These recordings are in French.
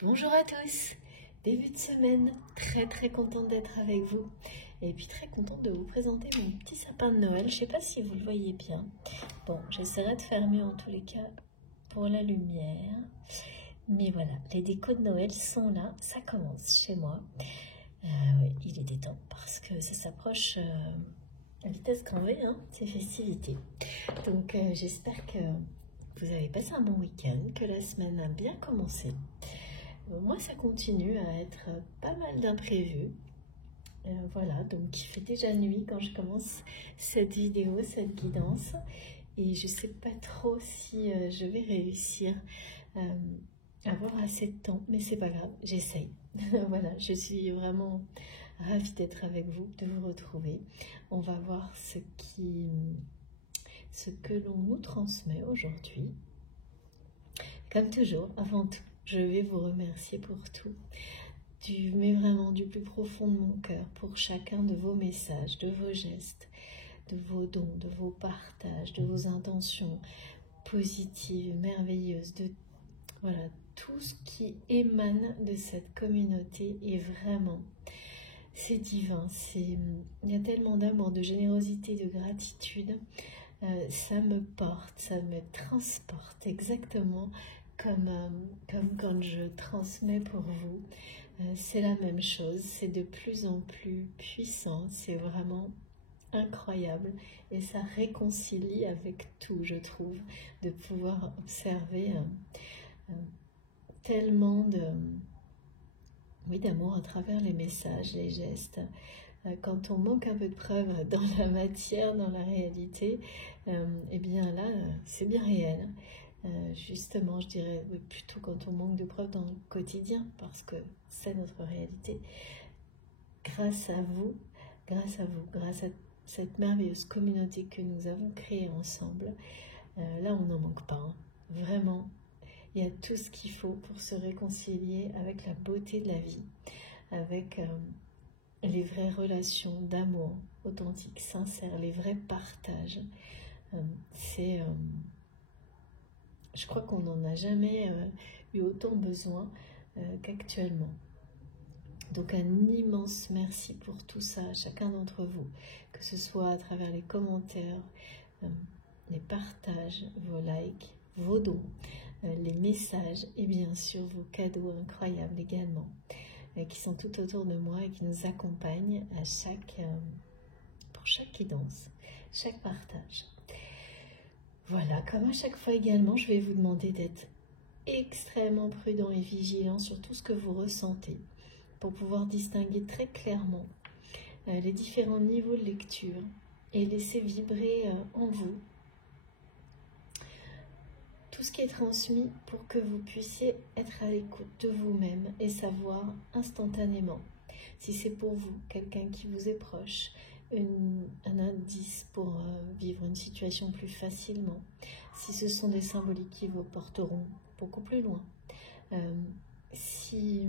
Bonjour à tous, début de semaine, très contente d'être avec vous et puis très contente de vous présenter mon petit sapin de Noël. Je ne sais pas si vous le voyez bien. Bon, j'essaierai de faire mieux en tous les cas pour la lumière. Mais voilà, les décos de Noël sont là, ça commence chez moi. Oui, il est des temps parce que ça s'approche à vitesse grand V, hein, ces festivités. Donc j'espère que vous avez passé un bon week-end, que la semaine a bien commencé. Moi, ça continue à être pas mal d'imprévus. Voilà, donc il fait déjà nuit quand je commence cette vidéo, cette guidance. Et je sais pas trop si je vais réussir à avoir assez de temps, mais c'est pas grave, j'essaye. Voilà, je suis vraiment ravie d'être avec vous, de vous retrouver. On va voir ce que l'on nous transmet aujourd'hui. Comme toujours, avant tout, je vais vous remercier pour tout, mais vraiment du plus profond de mon cœur, pour chacun de vos messages, de vos gestes, de vos dons, de vos partages, de vos intentions positives, merveilleuses, de voilà, tout ce qui émane de cette communauté est vraiment, c'est divin, il y a tellement d'amour, de générosité, de gratitude, ça me porte, ça me transporte exactement comme quand je transmets pour vous. C'est la même chose, c'est de plus en plus puissant, c'est vraiment incroyable et ça réconcilie avec tout, je trouve, de pouvoir observer tellement d'amour à travers les messages, les gestes. Quand on manque un peu de preuves dans la matière, dans la réalité, eh bien là, c'est bien réel. Justement, je dirais plutôt quand on manque de preuves dans le quotidien, parce que c'est notre réalité. Grâce à vous, grâce à cette merveilleuse communauté que nous avons créée ensemble, là on n'en manque pas, hein. Vraiment, il y a tout ce qu'il faut pour se réconcilier avec la beauté de la vie, avec les vraies relations d'amour authentiques, sincères, les vrais partages. Je crois qu'on n'en a jamais eu autant besoin qu'actuellement. Donc un immense merci pour tout ça à chacun d'entre vous, que ce soit à travers les commentaires, les partages, vos likes, vos dons, les messages et bien sûr vos cadeaux incroyables également, qui sont tout autour de moi et qui nous accompagnent pour chaque guidance, chaque partage. Voilà, comme à chaque fois également, je vais vous demander d'être extrêmement prudent et vigilant sur tout ce que vous ressentez pour pouvoir distinguer très clairement les différents niveaux de lecture et laisser vibrer en vous tout ce qui est transmis pour que vous puissiez être à l'écoute de vous-même et savoir instantanément si c'est pour vous, quelqu'un qui vous est proche, un indice pour vivre une situation plus facilement, si ce sont des symboliques qui vous porteront beaucoup plus loin, si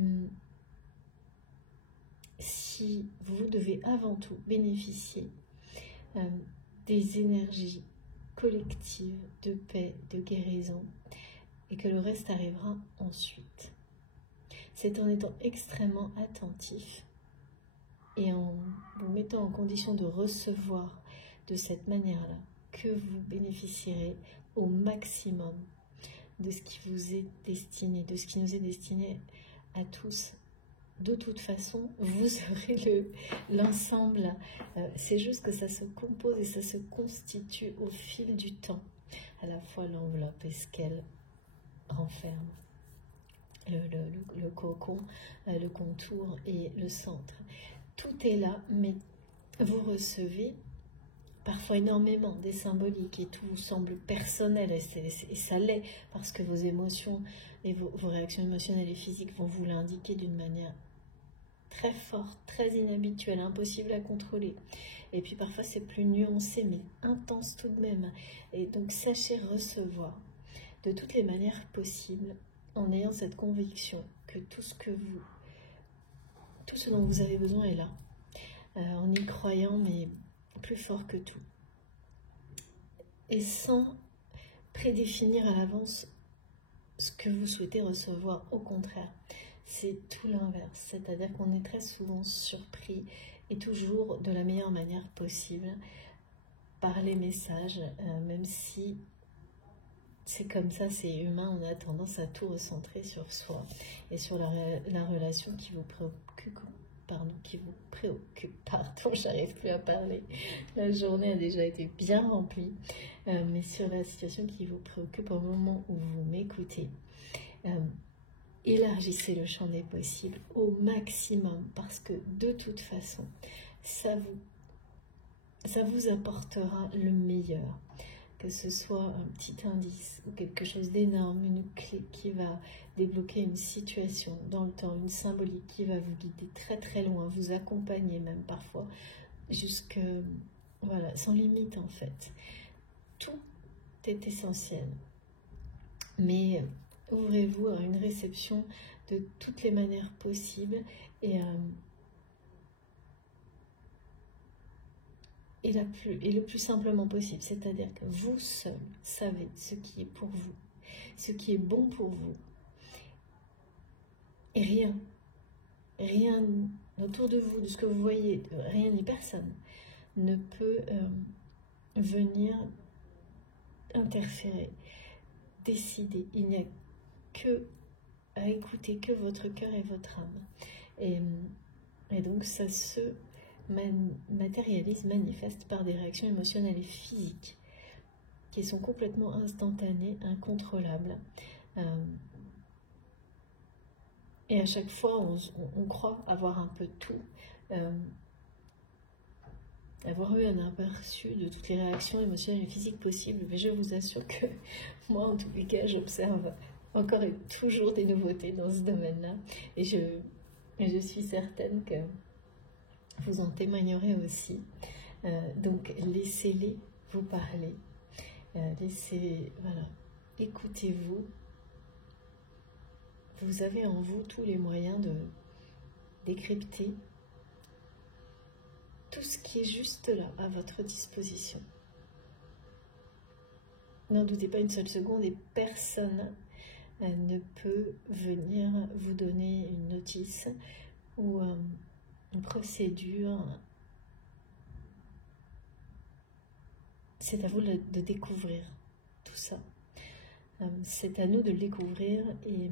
vous devez avant tout bénéficier des énergies collectives de paix, de guérison, et que le reste arrivera ensuite. C'est en étant extrêmement attentif et en vous mettant en condition de recevoir de cette manière-là que vous bénéficierez au maximum de ce qui vous est destiné, de ce qui nous est destiné à tous. De toute façon, vous aurez l'ensemble. C'est juste que ça se compose et ça se constitue au fil du temps. À la fois l'enveloppe et ce qu'elle renferme. Le cocon, le contour et le centre. Tout est là, mais vous recevez parfois énormément des symboliques et tout semble personnel et ça l'est parce que vos émotions et vos réactions émotionnelles et physiques vont vous l'indiquer d'une manière très forte, très inhabituelle, impossible à contrôler. Et puis parfois c'est plus nuancé mais intense tout de même. Et donc sachez recevoir de toutes les manières possibles en ayant cette conviction que tout ce dont vous avez besoin est là. En y croyant mais plus fort que tout. Et sans prédéfinir à l'avance ce que vous souhaitez recevoir. Au contraire, c'est tout l'inverse. C'est-à-dire qu'on est très souvent surpris et toujours de la meilleure manière possible par les messages, même si c'est comme ça, c'est humain, on a tendance à tout recentrer sur soi et sur la relation qui vous préoccupe. Pardon, j'arrive plus à parler. La journée a déjà été bien remplie, mais sur la situation qui vous préoccupe au moment où vous m'écoutez. Élargissez le champ des possibles au maximum parce que de toute façon, ça vous apportera le meilleur. Que ce soit un petit indice ou quelque chose d'énorme, une clé qui va débloquer une situation dans le temps, une symbolique qui va vous guider très très loin, vous accompagner même parfois, jusque, voilà, sans limite en fait. Tout est essentiel, mais ouvrez-vous à une réception de toutes les manières possibles et le plus simplement possible, c'est-à-dire que vous seul savez ce qui est pour vous, ce qui est bon pour vous. Et rien autour de vous, de ce que vous voyez, rien ni personne ne peut venir interférer, décider. Il n'y a que à écouter que votre cœur et votre âme. Et donc ça se matérialise, manifeste par des réactions émotionnelles et physiques qui sont complètement instantanées, incontrôlables. Et à chaque fois, on croit avoir un peu de tout, avoir eu un aperçu de toutes les réactions émotionnelles et physiques possibles. Mais je vous assure que moi, en tous les cas, j'observe encore et toujours des nouveautés dans ce domaine-là. Et je suis certaine que vous en témoignerez aussi. Donc, laissez-les vous parler. Voilà, écoutez-vous. Vous avez en vous tous les moyens de décrypter tout ce qui est juste là, à votre disposition. N'en doutez pas une seule seconde et personne ne peut venir vous donner une notice ou une procédure. C'est à vous de découvrir tout ça. C'est à nous de le découvrir et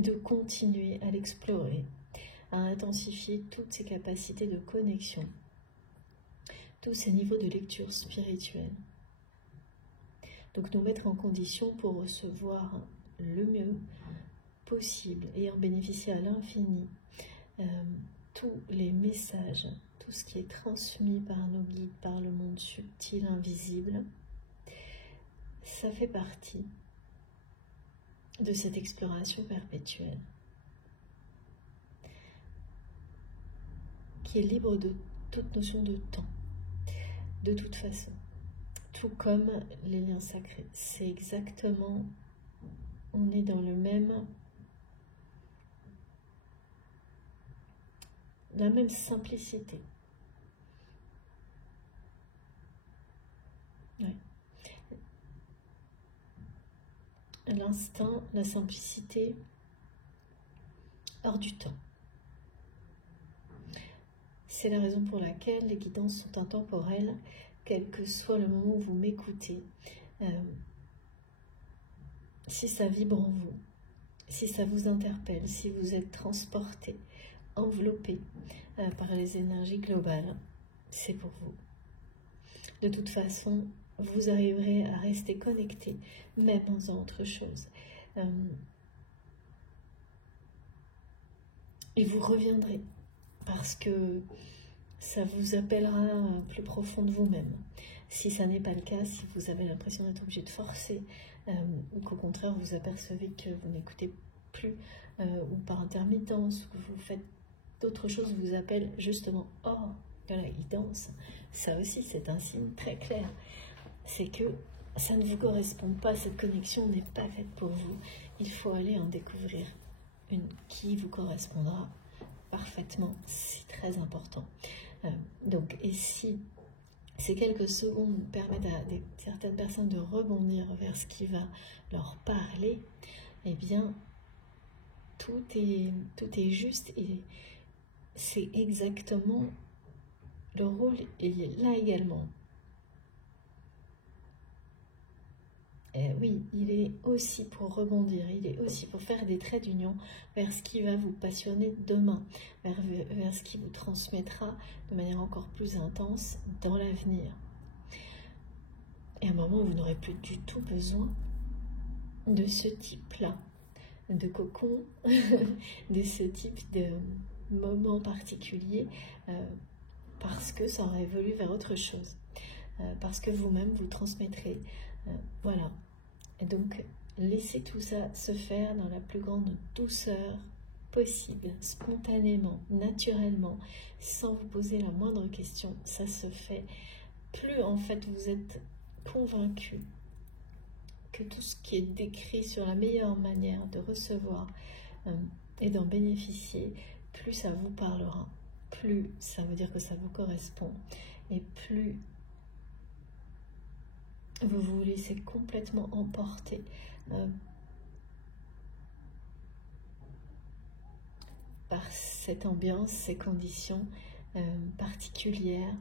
de continuer à l'explorer, à intensifier toutes ces capacités de connexion, tous ces niveaux de lecture spirituelle. Donc nous mettre en condition pour recevoir le mieux possible et en bénéficier à l'infini tous les messages, tout ce qui est transmis par nos guides, par le monde subtil, invisible. Ça fait partie de cette exploration perpétuelle qui est libre de toute notion de temps, de toute façon, tout comme les liens sacrés. C'est exactement, on est dans la même simplicité. Ouais. L'instinct, la simplicité, hors du temps. C'est la raison pour laquelle les guidances sont intemporelles, quel que soit le moment où vous m'écoutez. Si ça vibre en vous, si ça vous interpelle, si vous êtes transporté, enveloppé par les énergies globales, c'est pour vous. De toute façon, vous arriverez à rester connecté, même en faisant autre chose. Et vous reviendrez, parce que ça vous appellera plus profond de vous-même. Si ça n'est pas le cas, si vous avez l'impression d'être obligé de forcer, ou qu'au contraire vous apercevez que vous n'écoutez plus, ou par intermittence, ou que vous faites d'autres choses, vous appelle justement hors de la guidance, ça aussi c'est un signe très clair. C'est que ça ne vous correspond pas, cette connexion n'est pas faite pour vous. Il faut aller en découvrir une qui vous correspondra parfaitement, c'est très important. Donc, et si Ces quelques secondes permettent à certaines personnes de rebondir vers ce qui va leur parler. Eh bien, tout est juste et c'est exactement le rôle est là également. Et oui, il est aussi pour rebondir, il est aussi pour faire des traits d'union vers ce qui va vous passionner demain, vers ce qui vous transmettra de manière encore plus intense dans l'avenir. Et à un moment où vous n'aurez plus du tout besoin de ce type-là, de cocon, de ce type de moment particulier, parce que ça aura évolué vers autre chose, parce que vous-même vous transmettrez. Voilà. Et donc, laissez tout ça se faire dans la plus grande douceur possible, spontanément, naturellement, sans vous poser la moindre question. Ça se fait. Plus en fait vous êtes convaincu que tout ce qui est décrit sur la meilleure manière de recevoir et d'en bénéficier, plus ça vous parlera, plus ça veut dire que ça vous correspond, et plus vous vous laissez complètement emporter par cette ambiance, ces conditions particulières,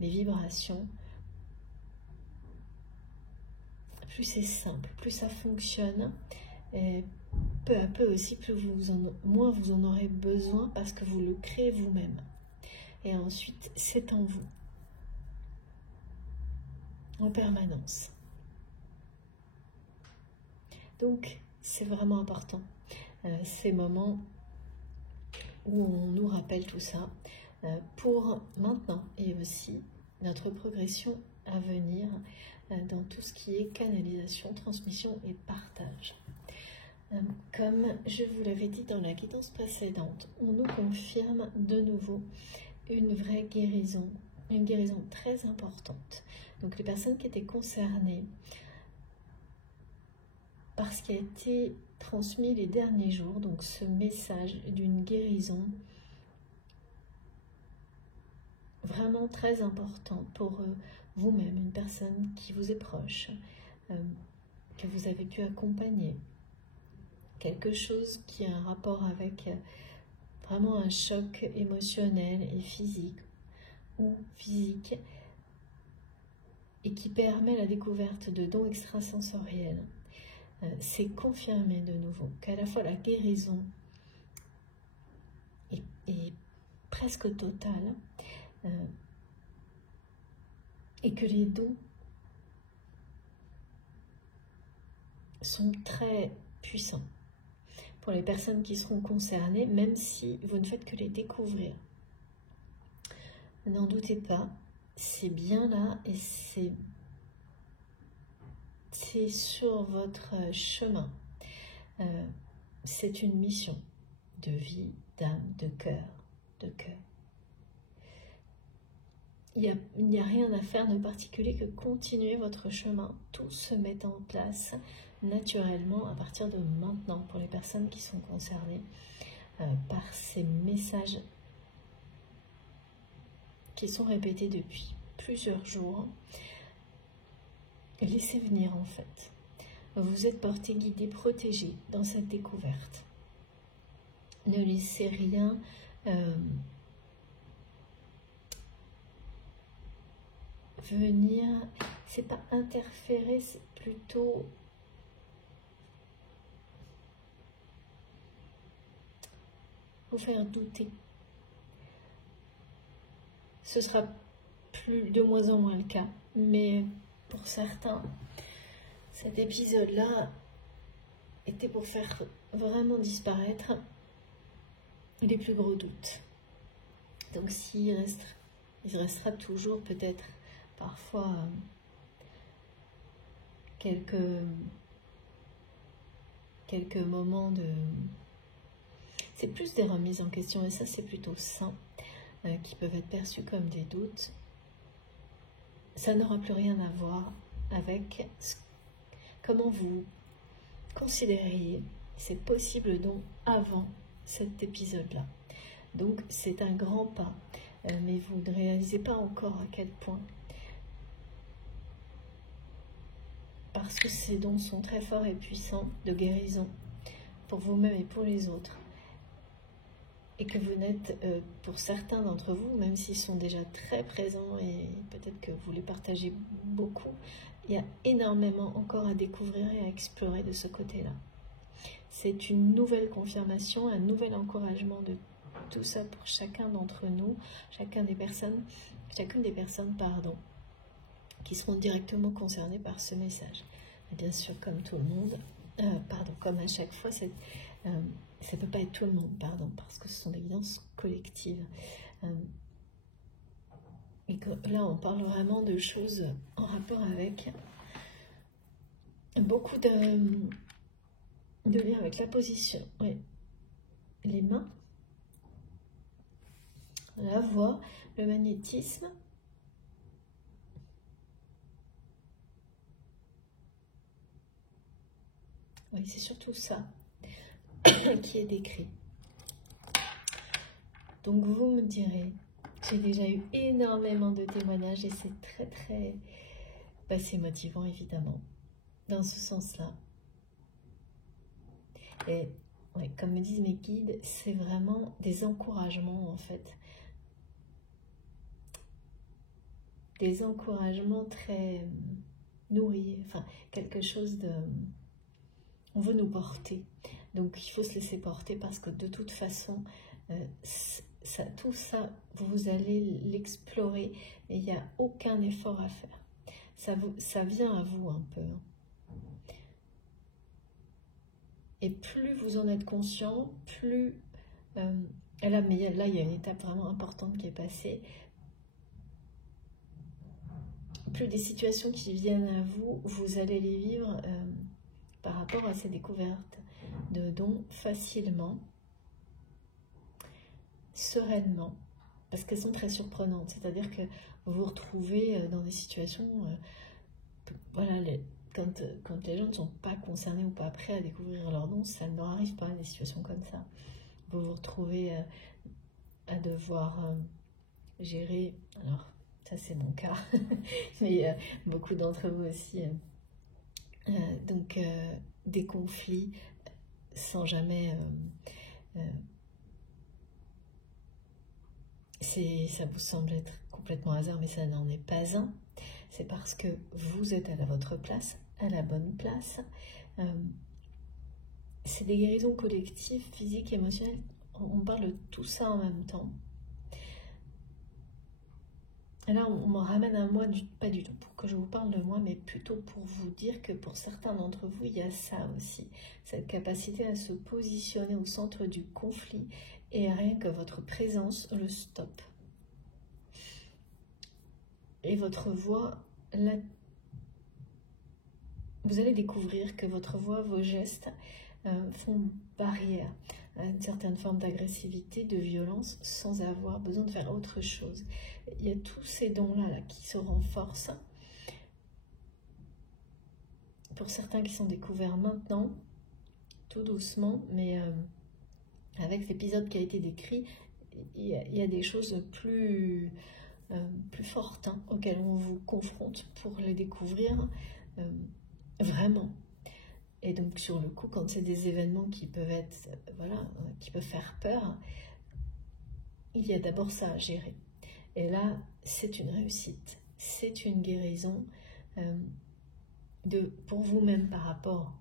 les vibrations. Plus c'est simple, plus ça fonctionne, et peu à peu aussi, moins vous en aurez besoin parce que vous le créez vous-même. Et ensuite, c'est en vous, en permanence. Donc, c'est vraiment important, ces moments où on nous rappelle tout ça, pour maintenant et aussi notre progression à venir dans tout ce qui est canalisation, transmission et partage. Comme je vous l'avais dit dans la guidance précédente, on nous confirme de nouveau une vraie guérison, une guérison très importante. Donc les personnes qui étaient concernées par ce qui a été transmis les derniers jours, donc ce message d'une guérison vraiment très importante pour vous-même, une personne qui vous est proche, que vous avez pu accompagner, quelque chose qui a un rapport avec vraiment un choc émotionnel et physique, et qui permet la découverte de dons extrasensoriels. C'est confirmé de nouveau qu'à la fois la guérison est presque totale, et que les dons sont très puissants pour les personnes qui seront concernées, même si vous ne faites que les découvrir. N'en doutez pas, c'est bien là et c'est sur votre chemin. C'est une mission de vie, d'âme, de cœur, Il n'y a rien à faire de particulier que continuer votre chemin. Tout se met en place naturellement à partir de maintenant pour les personnes qui sont concernées par ces messages qui sont répétés depuis plusieurs jours. Laissez venir en fait. Vous êtes porté, guidé, protégé dans cette découverte. Ne laissez rien venir, c'est pas interférer, c'est plutôt vous faire douter. Ce sera de moins en moins le cas, mais pour certains, cet épisode-là était pour faire vraiment disparaître les plus gros doutes. Donc il restera toujours peut-être parfois quelques moments de... C'est plus des remises en question, et ça c'est plutôt sain, qui peuvent être perçus comme des doutes. Ça n'aura plus rien à voir avec comment vous considériez ces possibles dons avant cet épisode-là. Donc c'est un grand pas, mais vous ne réalisez pas encore à quel point parce que ces dons sont très forts et puissants de guérison pour vous-même et pour les autres. Et que vous n'êtes, pour certains d'entre vous, même s'ils sont déjà très présents et peut-être que vous les partagez beaucoup, il y a énormément encore à découvrir et à explorer de ce côté-là. C'est une nouvelle confirmation, un nouvel encouragement de tout ça pour chacun d'entre nous, chacune des personnes, qui seront directement concernées par ce message. Et bien sûr, comme tout le monde, comme à chaque fois, ça ne peut pas être tout le monde, parce que ce sont des guidances collectives. Et que, là, on parle vraiment de choses en rapport avec beaucoup de liens avec la position, oui. Les mains, la voix, le magnétisme. Oui, c'est surtout ça qui est décrit. Donc vous me direz, j'ai déjà eu énormément de témoignages et c'est très très, c'est motivant évidemment, dans ce sens-là. Et ouais, comme me disent mes guides, c'est vraiment des encouragements en fait. Des encouragements très nourris, enfin quelque chose de... On veut nous porter, donc il faut se laisser porter parce que de toute façon, tout ça, vous allez l'explorer et il n'y a aucun effort à faire. Ça vient à vous un peu. Et plus vous en êtes conscient, plus... là, il y a une étape vraiment importante qui est passée. Plus des situations qui viennent à vous, vous allez les vivre par rapport à ces découvertes de dons facilement, sereinement, parce qu'elles sont très surprenantes. C'est-à-dire que vous vous retrouvez dans des situations, voilà, quand les gens ne sont pas concernés ou pas prêts à découvrir leurs dons, ça ne leur arrive pas, des situations comme ça. Vous vous retrouvez à devoir gérer, alors ça c'est mon cas, mais beaucoup d'entre vous aussi, donc des conflits sans jamais... ça vous semble être complètement hasard, mais ça n'en est pas un. C'est parce que vous êtes à votre place, à la bonne place. C'est des guérisons collectives, physiques, émotionnelles. On parle de tout ça en même temps. Et là, on me ramène à moi, pas du tout pour que je vous parle de moi, mais plutôt pour vous dire que pour certains d'entre vous, il y a ça aussi. Cette capacité à se positionner au centre du conflit et rien que votre présence le stoppe. Et votre voix, là, vous allez découvrir que votre voix, vos gestes font barrière à une certaine forme d'agressivité, de violence, sans avoir besoin de faire autre chose. Il y a tous ces dons-là qui se renforcent. Pour certains qui sont découverts maintenant, tout doucement, mais avec l'épisode qui a été décrit, il y a des choses plus fortes auxquelles on vous confronte pour les découvrir vraiment. Et donc sur le coup, quand c'est des événements qui peuvent être, qui peuvent faire peur, il y a d'abord ça à gérer. Et là, c'est une réussite, c'est une guérison pour vous-même par rapport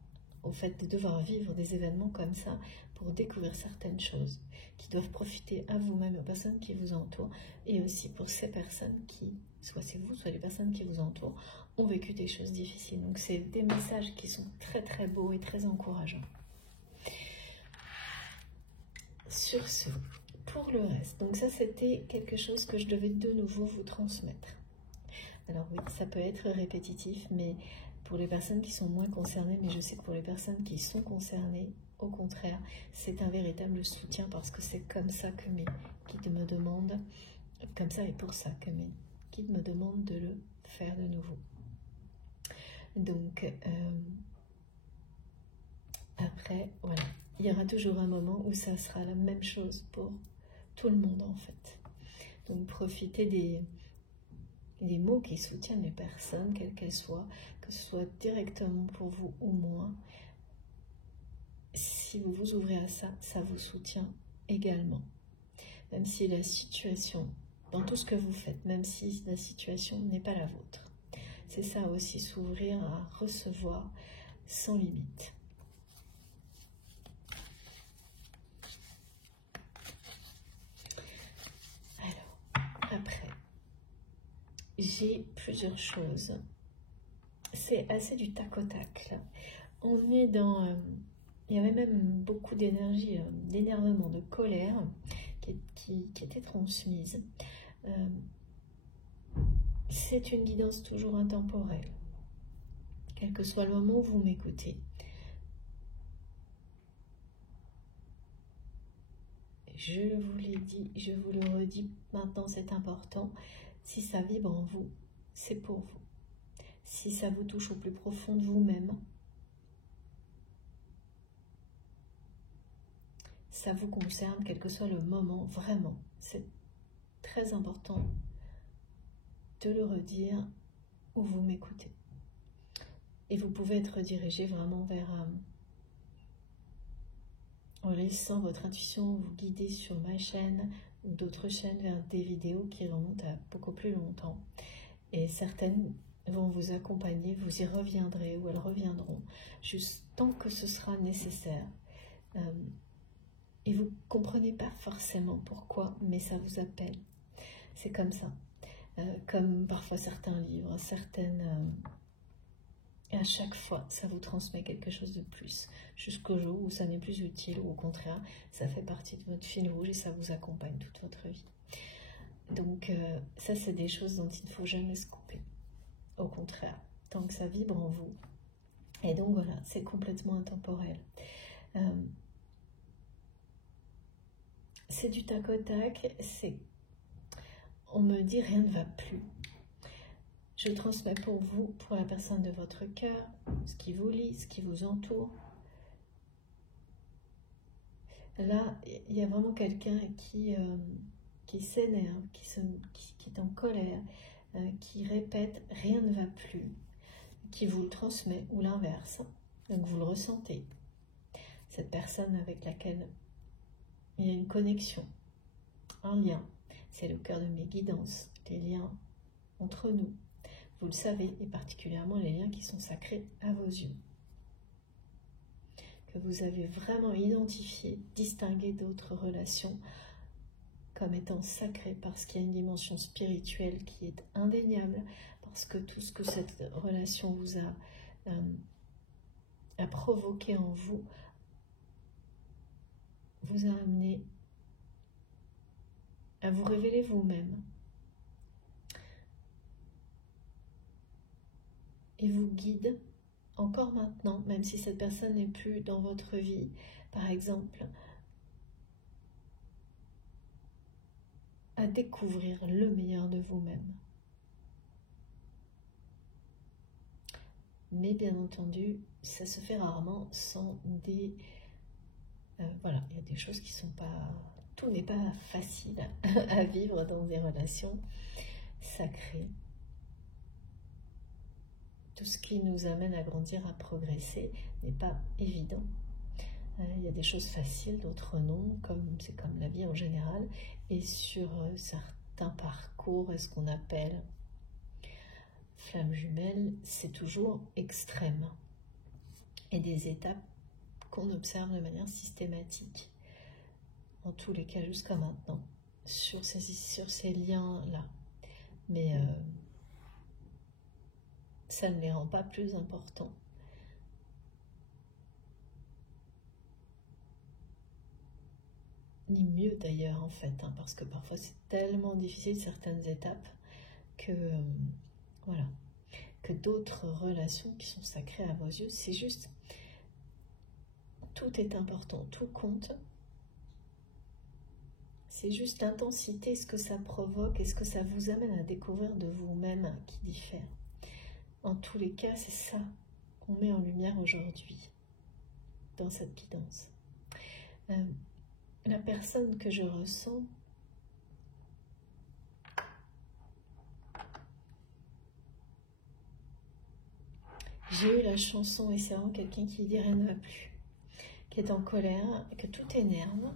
au fait de devoir vivre des événements comme ça pour découvrir certaines choses qui doivent profiter à vous-même, aux personnes qui vous entourent, et aussi pour ces personnes qui, soit c'est vous, soit les personnes qui vous entourent, ont vécu des choses difficiles. Donc c'est des messages qui sont très très beaux et très encourageants. Sur ce, pour le reste, donc ça c'était quelque chose que je devais de nouveau vous transmettre. Alors oui, ça peut être répétitif, mais pour les personnes qui sont moins concernées, mais je sais que pour les personnes qui sont concernées, au contraire, c'est un véritable soutien parce que c'est comme ça que mes guides me demandent, comme ça et pour ça que mes guides me demandent de le faire de nouveau. Donc, après, voilà, il y aura toujours un moment où ça sera la même chose pour tout le monde en fait. Donc, profitez des mots qui soutiennent les personnes, quelles qu'elles soient, que ce soit directement pour vous ou moins. Si vous vous ouvrez à ça, ça vous soutient également. Même si la situation, dans tout ce que vous faites, même si la situation n'est pas la vôtre. C'est ça aussi, s'ouvrir à recevoir sans limite. Alors, après, j'ai plusieurs choses. C'est assez du tac au tac, là. On est dans... il y avait même beaucoup d'énergie, d'énervement, de colère qui était transmise. C'est une guidance toujours intemporelle. Quel que soit le moment où vous m'écoutez. Je vous l'ai dit, je vous le redis, maintenant c'est important. Si ça vibre en vous, c'est pour vous. Si ça vous touche au plus profond de vous-même, ça vous concerne, quel que soit le moment, vraiment. C'est très important de le redire où vous m'écoutez. Et vous pouvez être dirigé vraiment vers... en laissant votre intuition vous guider sur ma chaîne ou d'autres chaînes vers des vidéos qui remontent à beaucoup plus longtemps. Et certaines vont vous accompagner, vous y reviendrez ou elles reviendront, juste tant que ce sera nécessaire. Et vous ne comprenez pas forcément pourquoi, mais ça vous appelle. C'est comme ça. Comme parfois certains livres, certaines... et à chaque fois, ça vous transmet quelque chose de plus, jusqu'au jour où ça n'est plus utile, ou au contraire, ça fait partie de votre fil rouge et ça vous accompagne toute votre vie. Donc ça, c'est des choses dont il ne faut jamais se couper. Au contraire, tant que ça vibre en vous. Et donc voilà, c'est complètement intemporel. C'est du tac au tac, on me dit rien ne va plus. Je transmets pour vous, pour la personne de votre cœur, ce qui vous lie, ce qui vous entoure. Là, il y a vraiment quelqu'un qui s'énerve, qui est en colère, qui répète « rien ne va plus », qui vous le transmet, ou l'inverse. Donc vous le ressentez. Cette personne avec laquelle il y a une connexion, un lien. C'est le cœur de mes guidances, les liens entre nous. Vous le savez, et particulièrement les liens qui sont sacrés à vos yeux. Que vous avez vraiment identifié, distingué d'autres relations comme étant sacrées parce qu'il y a une dimension spirituelle qui est indéniable, parce que tout ce que cette relation vous a provoqué en vous, vous a amené à vous révéler vous-même. Et vous guide encore maintenant, même si cette personne n'est plus dans votre vie, par exemple, à découvrir le meilleur de vous-même. Mais bien entendu, ça se fait rarement sans des... voilà, il y a des choses qui sont pas... Tout n'est pas facile à vivre dans des relations sacrées. Tout ce qui nous amène à grandir, à progresser, n'est pas évident. Il y a des choses faciles, d'autres non, c'est comme la vie en général. Et sur certains parcours, ce qu'on appelle flamme jumelle, c'est toujours extrême. Et des étapes qu'on observe de manière systématique, en tous les cas jusqu'à maintenant, sur ces liens-là. Mais ça ne les rend pas plus importants. Ni mieux d'ailleurs en fait, hein, parce que parfois c'est tellement difficile certaines étapes que voilà, que d'autres relations qui sont sacrées à vos yeux, c'est juste, tout est important, tout compte. C'est juste l'intensité, ce que ça provoque et ce que ça vous amène à découvrir de vous-même qui diffère. En tous les cas, c'est ça qu'on met en lumière aujourd'hui dans cette guidance. La personne que je ressens J'ai eu la chanson, et c'est vraiment quelqu'un qui dit rien ne va plus, qui est en colère, que tout énerve,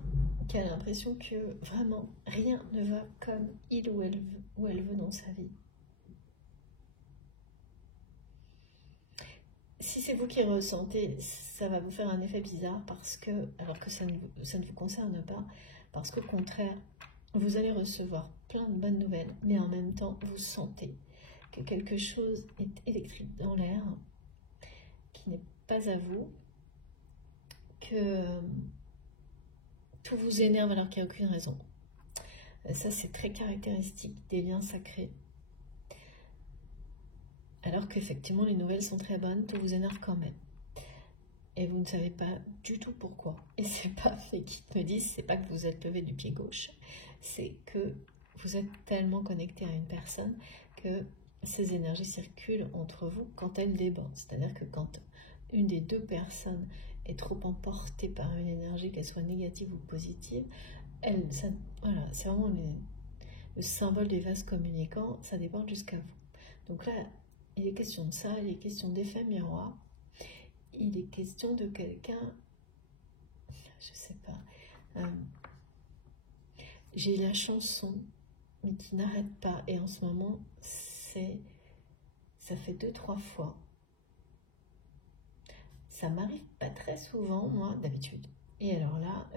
qui a l'impression que vraiment rien ne va comme il ou elle veut dans sa vie. Si c'est vous qui ressentez, ça va vous faire un effet bizarre parce que, alors que ça ne vous concerne pas, parce qu'au contraire, vous allez recevoir plein de bonnes nouvelles, mais en même temps, vous sentez que quelque chose est électrique dans l'air, qui n'est pas à vous, que tout vous énerve alors qu'il n'y a aucune raison. Ça, c'est très caractéristique des liens sacrés. Alors qu'effectivement, les nouvelles sont très bonnes, tout vous énerve quand même. Et vous ne savez pas du tout pourquoi. Et c'est pas, les guides me disent, c'est pas que vous êtes levé du pied gauche, c'est que vous êtes tellement connecté à une personne que ces énergies circulent entre vous quand elles débordent. C'est-à-dire que quand une des deux personnes est trop emportée par une énergie, qu'elle soit négative ou positive, voilà, c'est vraiment le symbole des vases communicants, ça déborde jusqu'à vous. Donc là, il est question de ça, il est question d'effet miroir, il est question de quelqu'un, je sais pas, j'ai la chanson, mais qui n'arrête pas, et en ce moment, ça fait 2-3 fois. Ça m'arrive pas très souvent, moi, d'habitude. Et alors là,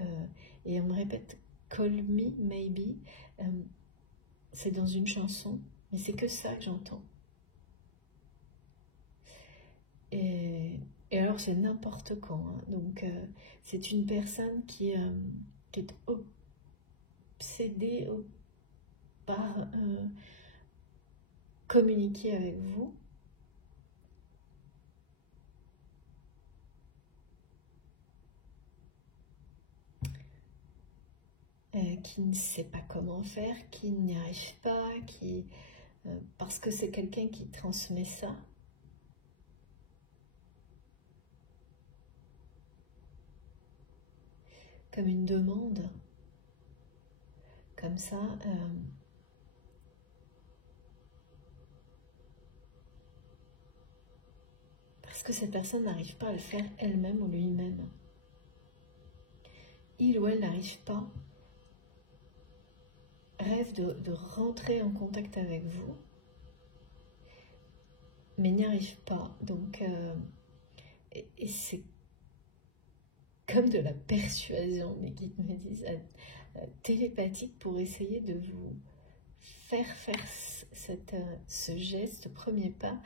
et on me répète « Call me, maybe », c'est dans une chanson, mais c'est que ça que j'entends. Et alors, c'est n'importe quand. Hein. Donc, c'est une personne qui est obsédée par communiquer avec vous. Qui ne sait pas comment faire, qui n'y arrive pas, parce que c'est quelqu'un qui transmet ça. Comme une demande, comme ça, parce que cette personne n'arrive pas à le faire elle-même ou lui-même. Il ou elle n'arrive pas, rêve de rentrer en contact avec vous, mais n'y arrive pas. Donc, et c'est comme de la persuasion, mes guides me disent, télépathique, pour essayer de vous faire ce geste, ce premier pas,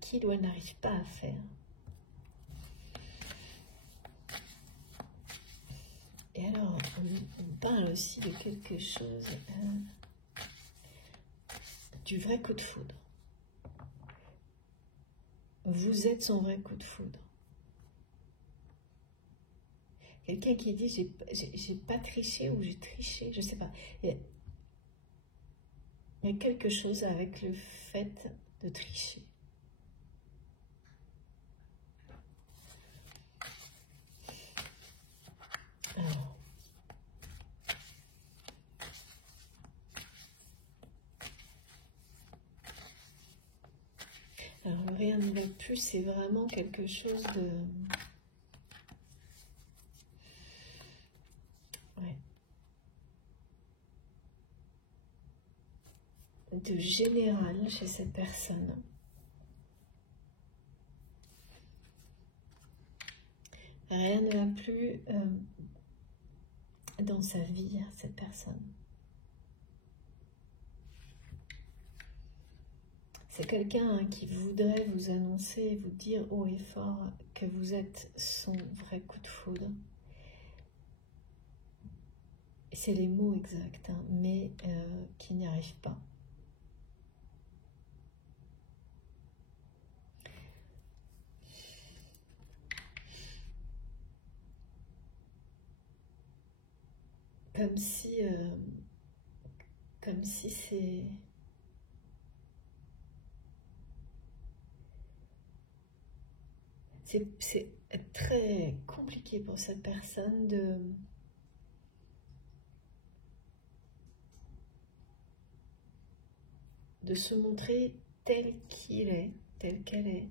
qu'il ou elle n'arrive pas à faire. Et alors, on parle aussi de quelque chose, du vrai coup de foudre. Vous êtes son vrai coup de foudre. Quelqu'un qui dit j'ai pas triché ou j'ai triché, je sais pas. Il y a quelque chose avec le fait de tricher. Alors le rien ne va plus, c'est vraiment quelque chose de général chez cette personne. Rien ne va plus dans sa vie, cette personne. C'est quelqu'un qui voudrait vous annoncer, vous dire haut et fort que vous êtes son vrai coup de foudre. C'est les mots exacts, hein, mais qui n'y arrive pas. Comme si c'est très compliqué pour cette personne de se montrer tel qu'il est, tel qu'elle est.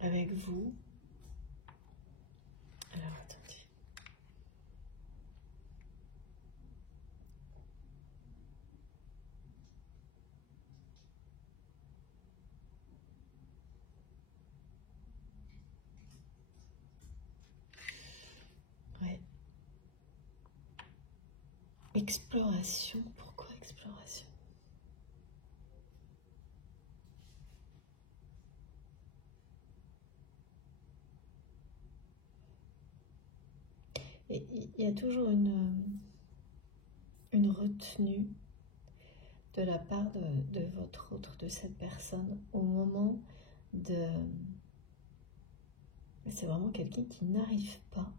avec vous. Alors, attendez. Ouais. Exploration. Pourquoi exploration? Et il y a toujours une retenue de la part de votre autre, de cette personne, au moment de... C'est vraiment quelqu'un qui n'arrive pas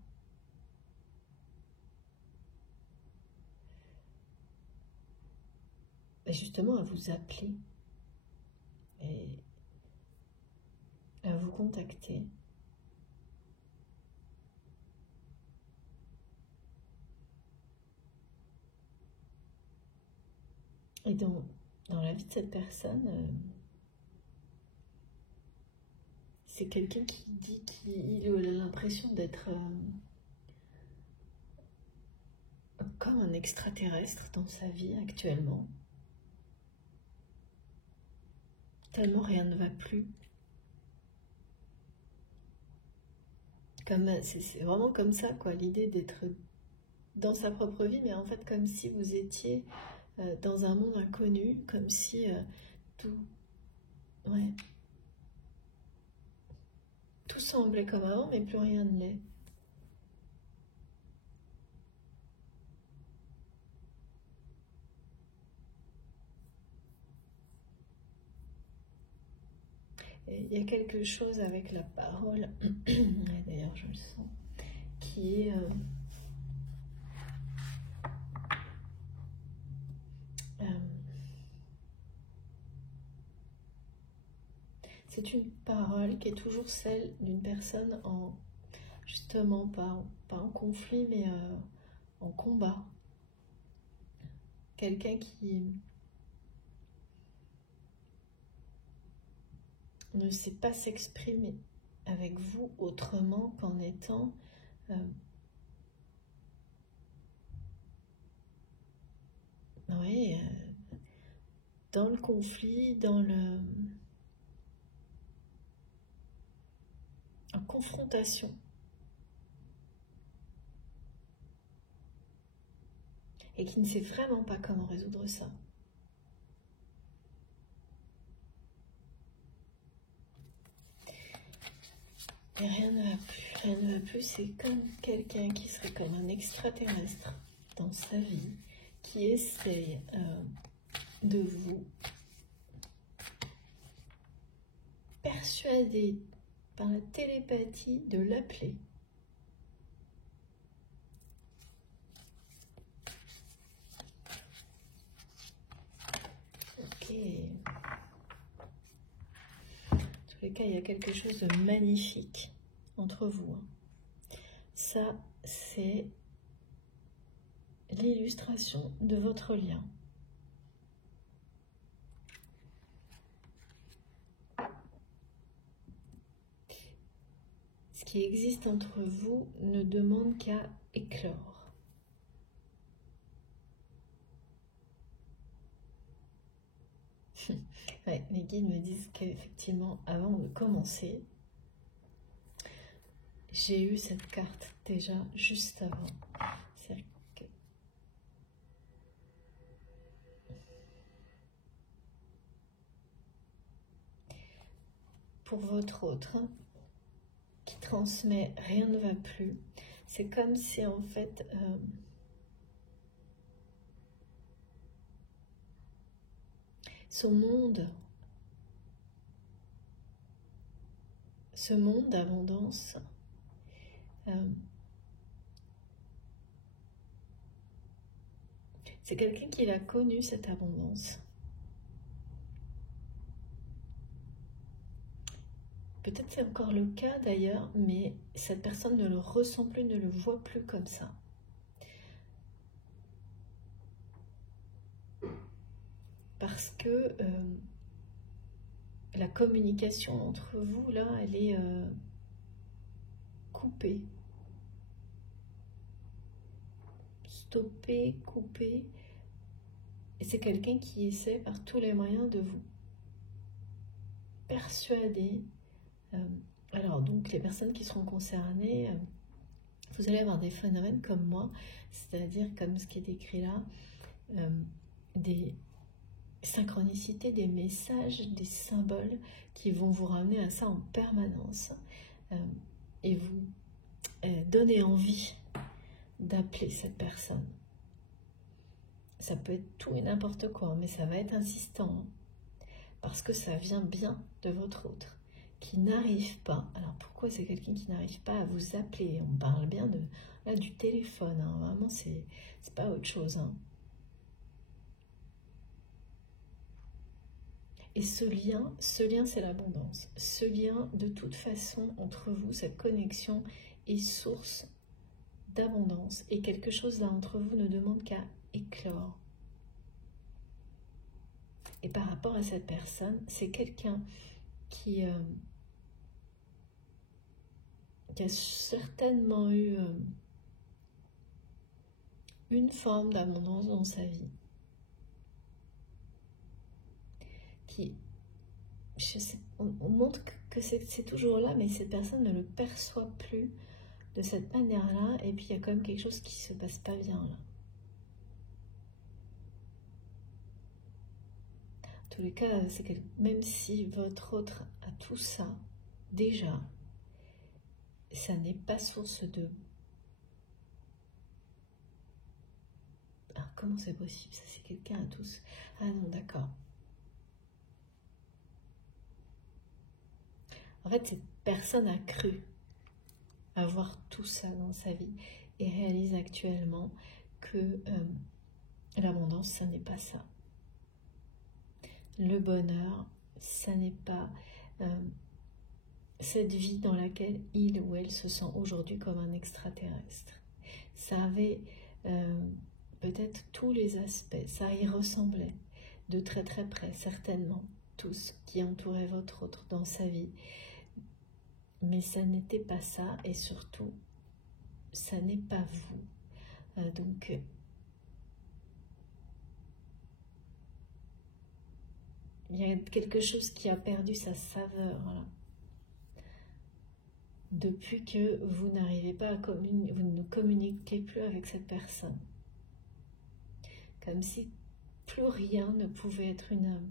justement à vous appeler et à vous contacter. Et dans la vie de cette personne, c'est quelqu'un qui dit qu'il a l'impression d'être comme un extraterrestre dans sa vie actuellement. Tellement rien ne va plus. C'est vraiment comme ça, quoi, l'idée d'être dans sa propre vie, mais en fait comme si vous étiez dans un monde inconnu, comme si tout, ouais, tout semblait comme avant, mais plus rien ne l'est. Il y a quelque chose avec la parole, d'ailleurs je le sens, qui est c'est une parole qui est toujours celle d'une personne justement pas en conflit, mais en combat. Quelqu'un qui ne sait pas s'exprimer avec vous autrement qu'en étant dans le conflit, en confrontation. Et qui ne sait vraiment pas comment résoudre ça. Et rien ne va plus, rien ne va plus, c'est comme quelqu'un qui serait comme un extraterrestre dans sa vie, qui essaye de vous persuader par la télépathie de l'appeler. Ok. En tous les cas, il y a quelque chose de magnifique entre vous. Ça, c'est l'illustration de votre lien. Ce qui existe entre vous ne demande qu'à éclore. Ouais, les guides me disent qu'effectivement, avant de commencer, j'ai eu cette carte déjà juste avant. C'est-à-dire que pour votre autre, qui transmet rien ne va plus, c'est comme si en fait ce monde d'abondance c'est quelqu'un qui a connu cette abondance. Peut-être c'est encore le cas d'ailleurs, mais cette personne ne le ressent plus, ne le voit plus comme ça. Parce que la communication entre vous, là, elle est coupée. Stoppée, coupée. Et c'est quelqu'un qui essaie par tous les moyens de vous persuader. Alors, donc, les personnes qui seront concernées, vous allez avoir des phénomènes comme moi, c'est-à-dire comme ce qui est décrit là, des synchronicités, des messages, des symboles qui vont vous ramener à ça en permanence et vous donner envie d'appeler cette personne. Ça peut être tout et n'importe quoi, mais ça va être insistant, hein, parce que ça vient bien de votre autre, qui n'arrive pas. Alors pourquoi c'est quelqu'un qui n'arrive pas à vous appeler? On parle bien de, là, du téléphone, hein, vraiment, c'est pas autre chose. Hein. Et ce lien c'est l'abondance. Ce lien, de toute façon, entre vous, cette connexion est source d'abondance. Et quelque chose là entre vous ne demande qu'à éclore. Et par rapport à cette personne, c'est quelqu'un qui a certainement eu une forme d'abondance dans sa vie. Qui, je sais, on montre que c'est toujours là, mais cette personne ne le perçoit plus de cette manière-là, et puis il y a quand même quelque chose qui se passe pas bien là. En tous les cas, c'est que même si votre autre a tout ça, déjà, ça n'est pas source de... Alors comment c'est possible? Ça, c'est quelqu'un à tous. Ah non, d'accord. En fait, cette personne a cru avoir tout ça dans sa vie et réalise actuellement que l'abondance, ça n'est pas ça. Le bonheur, ça n'est pas cette vie dans laquelle il ou elle se sent aujourd'hui comme un extraterrestre. Ça avait peut-être tous les aspects, ça y ressemblait de très très près, certainement, tout ce qui entourait votre autre dans sa vie. Mais ça n'était pas ça, et surtout, ça n'est pas vous. Donc, il y a quelque chose qui a perdu sa saveur là. Depuis que vous n'arrivez pas à communiquer, vous ne communiquez plus avec cette personne. Comme si plus rien ne pouvait être une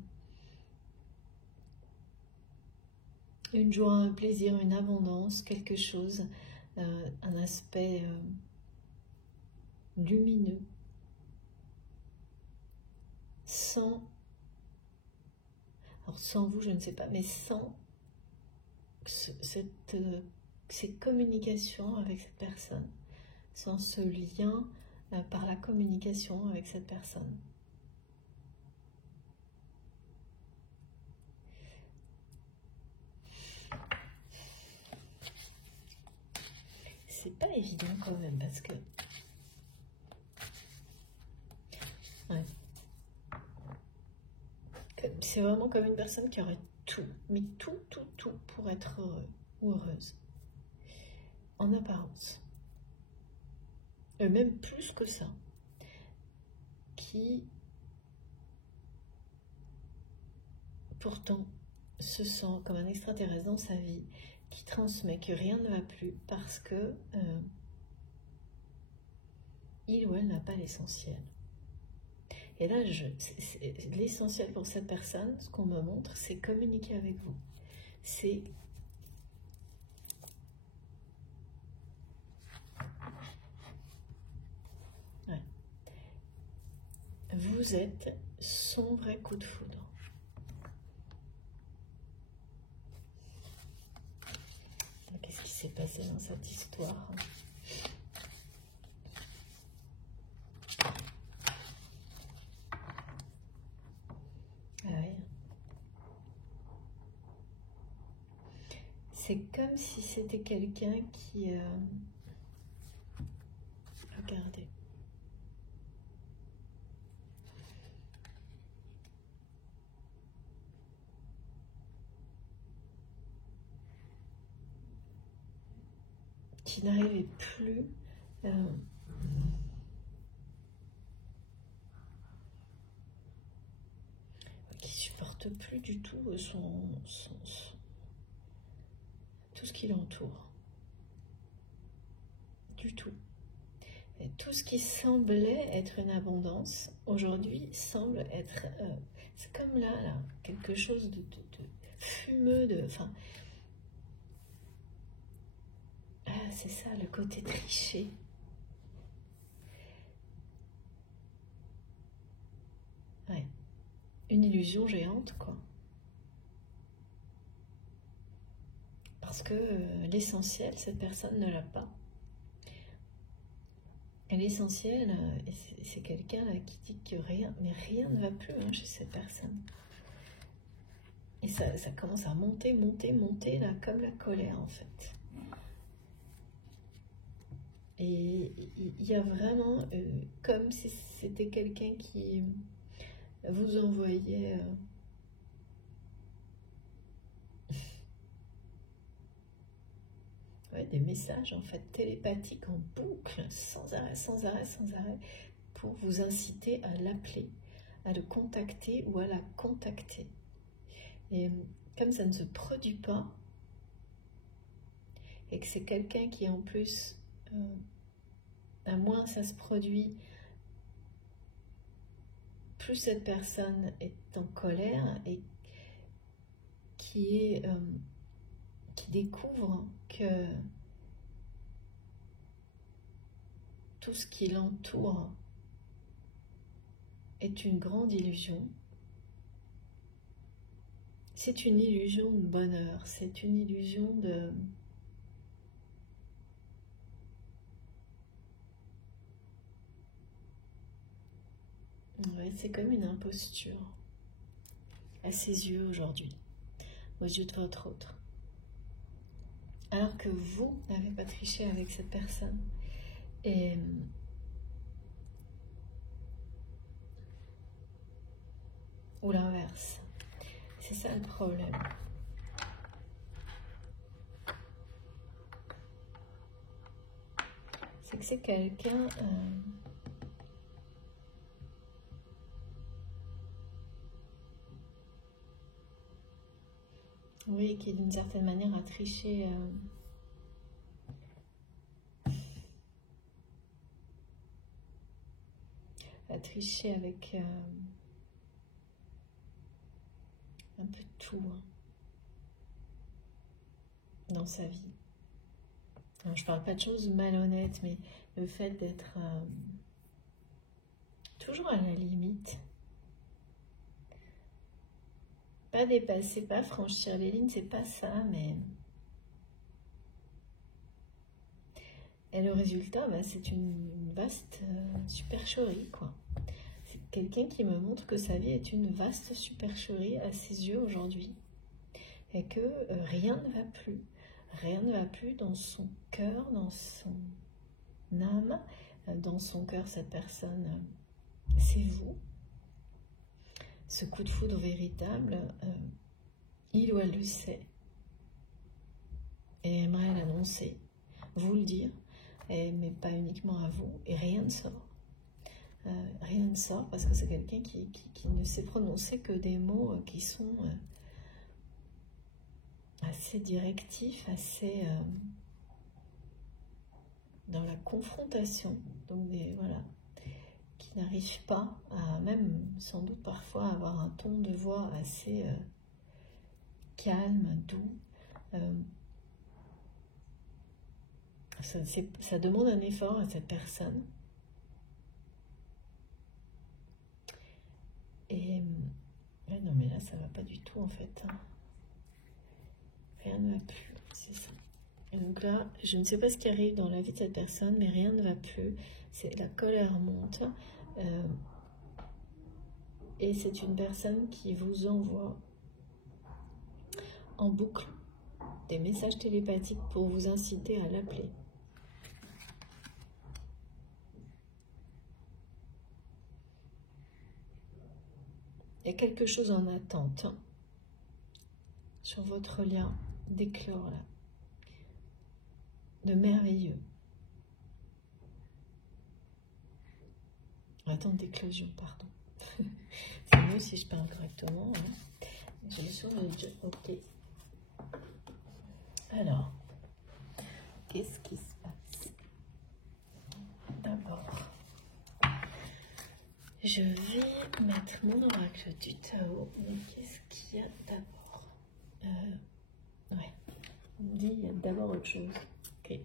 joie, un plaisir, une abondance, quelque chose, un aspect lumineux, sans vous, je ne sais pas, mais sans ces communications avec cette personne, sans ce lien par la communication avec cette personne. C'est pas évident quand même, parce que ouais. C'est vraiment comme une personne qui aurait tout, mais tout pour être heureux ou heureuse, en apparence. Même plus que ça, qui pourtant se sent comme un extraterrestre dans sa vie, qui transmet que rien ne va plus parce que il ou elle n'a pas l'essentiel. Et là, l'essentiel pour cette personne, ce qu'on me montre, c'est communiquer avec vous. C'est ouais. Vous êtes son vrai coup de foudre. Qu'est-ce qui s'est passé dans cette histoire ? C'est comme si c'était quelqu'un qui... Regardez. qui n'arrivait plus qui supporte plus du tout tout ce qui l'entoure. Du tout. Et tout ce qui semblait être une abondance, aujourd'hui semble être... c'est comme là, quelque chose de fumeux, enfin... c'est ça, le côté triché. Ouais. Une illusion géante, quoi. Parce que l'essentiel, cette personne ne l'a pas. Et l'essentiel, c'est quelqu'un qui dit que rien ne va plus chez cette personne. Et ça commence à monter, là, comme la colère, en fait. Et il y a vraiment, comme si c'était quelqu'un qui vous envoyait des messages en fait télépathiques en boucle, sans arrêt, pour vous inciter à l'appeler, à le contacter ou à la contacter. Et comme ça ne se produit pas, et que c'est quelqu'un qui en plus, à moins ça se produit, plus cette personne est en colère et qui découvre que tout ce qui l'entoure est une grande illusion. C'est une illusion de bonheur, c'est une illusion de... Ouais, c'est comme une imposture à ses yeux aujourd'hui, aux yeux de votre autre. Alors que vous n'avez pas triché avec cette personne. Et ou l'inverse. C'est ça le problème. C'est que c'est quelqu'un oui, qui d'une certaine manière a triché avec un peu de tout dans sa vie. Alors, je parle pas de choses malhonnêtes, mais le fait d'être toujours à la limite, pas dépasser, pas franchir les lignes, c'est pas ça, mais et le résultat, c'est une vaste supercherie, quoi. C'est quelqu'un qui me montre que sa vie est une vaste supercherie à ses yeux aujourd'hui et que rien ne va plus. Rien ne va plus dans son cœur, dans son âme. Dans son cœur, cette personne, c'est vous. Ce coup de foudre véritable, il ou elle le sait et aimerait l'annoncer, vous le dire, mais pas uniquement à vous, et rien ne sort. Rien ne sort parce que c'est quelqu'un qui ne sait prononcer que des mots qui sont assez directifs, assez dans la confrontation, donc voilà, qui n'arrivent pas à, même sans doute parfois, avoir un ton de voix assez calme, doux. Ça demande un effort à cette personne. Et ouais, non, mais là, ça va pas du tout en fait. Rien ne va plus, c'est ça. Et donc là, je ne sais pas ce qui arrive dans la vie de cette personne, mais rien ne va plus. La colère monte. Et c'est une personne qui vous envoie en boucle des messages télépathiques pour vous inciter à l'appeler. Il y a quelque chose en attente sur votre lien d'éclore là. de merveilleux. Attente d'éclosion, pardon. C'est mieux si je parle correctement. Hein. Je me souviens, ok. Alors, qu'est-ce qui se passe? D'abord, je vais mettre mon oracle du Tao, mais qu'est-ce qu'il y a d'abord? Ouais, on me dit il y a d'abord autre chose. Ok.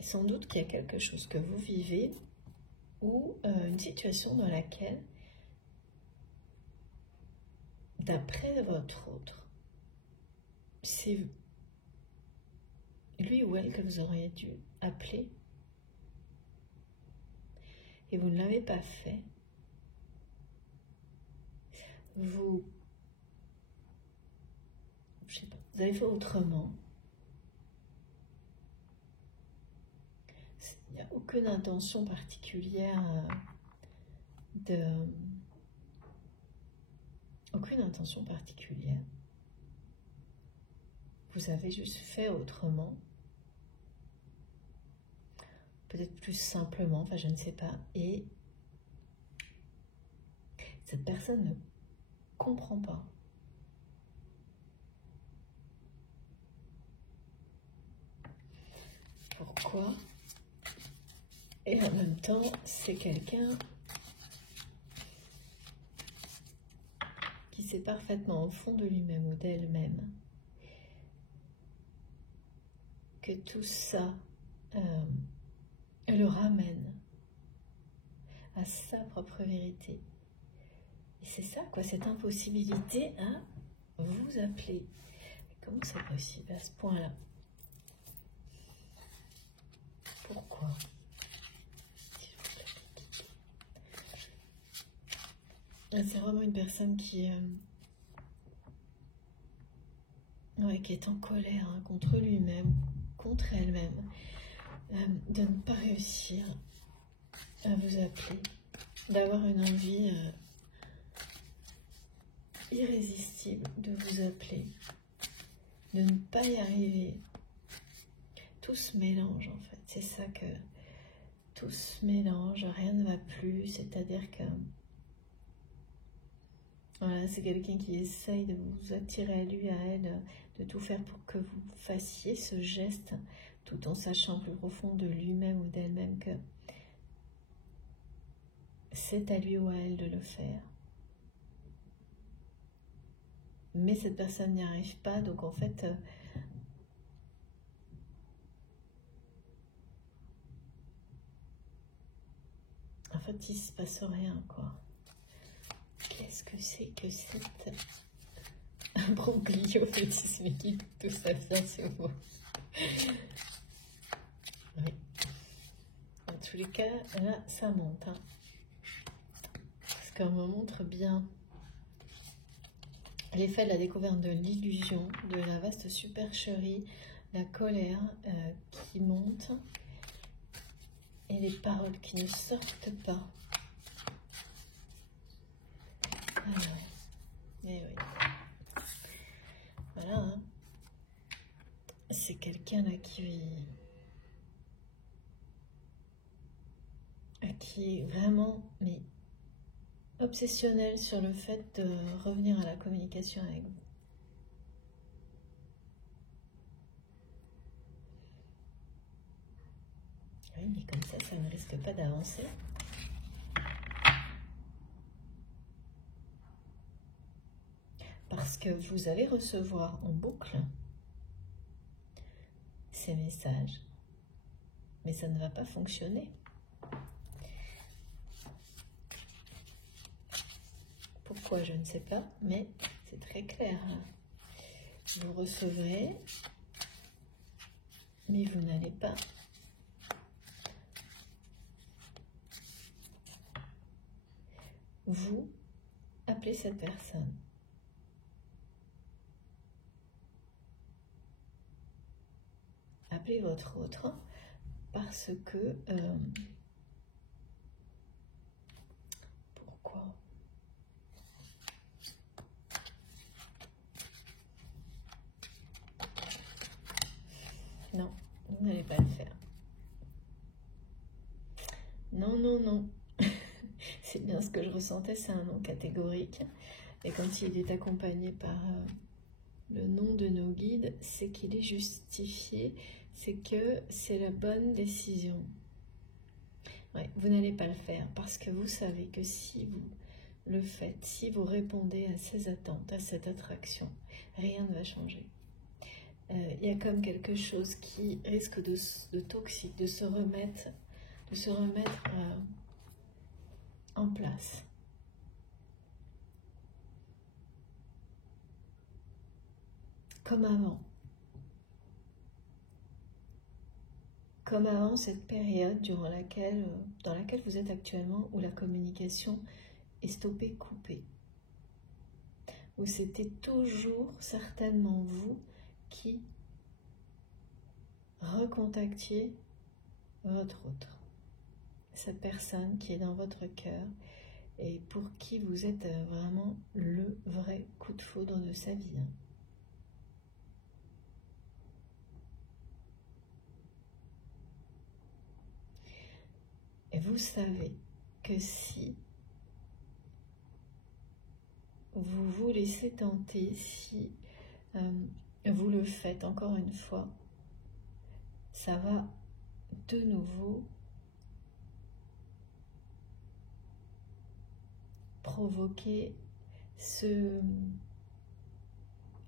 Sans doute qu'il y a quelque chose que vous vivez ou une situation dans laquelle, d'après votre autre, c'est lui ou elle que vous auriez dû appeler et vous ne l'avez pas fait. Vous, je sais pas, vous avez fait autrement. Il n'y a aucune intention particulière aucune intention particulière. Vous avez juste fait autrement. Peut-être plus simplement, enfin je ne sais pas. Et cette personne ne comprend pas. Pourquoi? Et en même temps, c'est quelqu'un qui sait parfaitement au fond de lui-même ou d'elle-même que tout ça le ramène à sa propre vérité. Et c'est ça, quoi, cette impossibilité à vous appeler. Comment c'est possible à ce point-là? Pourquoi? C'est vraiment une personne qui est en colère hein, contre lui-même, contre elle-même, de ne pas réussir à vous appeler, d'avoir une envie irrésistible de vous appeler, de ne pas y arriver. Tout se mélange en fait, c'est ça que tout se mélange, rien ne va plus, c'est-à-dire que voilà, c'est quelqu'un qui essaye de vous attirer à lui, à elle, de tout faire pour que vous fassiez ce geste, tout en sachant plus profond de lui-même ou d'elle-même que c'est à lui ou à elle de le faire. Mais cette personne n'y arrive pas, donc en fait, il se passe rien, quoi. Qu'est-ce que c'est que cette imbroglio fétisme, tout ça vient, c'est beau. Oui. En tous les cas, là, ça monte. Hein. Parce qu'on me montre bien l'effet de la découverte de l'illusion, de la vaste supercherie, la colère qui monte et les paroles qui ne sortent pas. Ah ouais. Et oui. Voilà. Hein. C'est quelqu'un là qui est vraiment obsessionnel sur le fait de revenir à la communication avec vous. Oui, mais comme ça ne risque pas d'avancer. Parce que vous allez recevoir en boucle ces messages. Mais ça ne va pas fonctionner. Pourquoi, je ne sais pas, mais c'est très clair. Vous recevrez, mais vous n'allez pas vous appeler cette personne. Appelez votre autre parce que Non, non, non. C'est bien ce que je ressentais, c'est un non catégorique. Et quand il est accompagné par le nom de nos guides, c'est qu'il est justifié, c'est que c'est la bonne décision. Ouais, vous n'allez pas le faire parce que vous savez que si vous le faites, si vous répondez à ces attentes, à cette attraction, rien ne va changer. Il y a comme quelque chose qui risque de toxique, de se remettre en place. Comme avant. Comme avant cette période dans laquelle vous êtes actuellement, où la communication est stoppée, coupée. Où c'était toujours certainement vous qui recontactiez votre autre. Cette personne qui est dans votre cœur et pour qui vous êtes vraiment le vrai coup de foudre de sa vie. Et vous savez que si vous vous laissez tenter, si vous le faites encore une fois, ça va de nouveau provoquer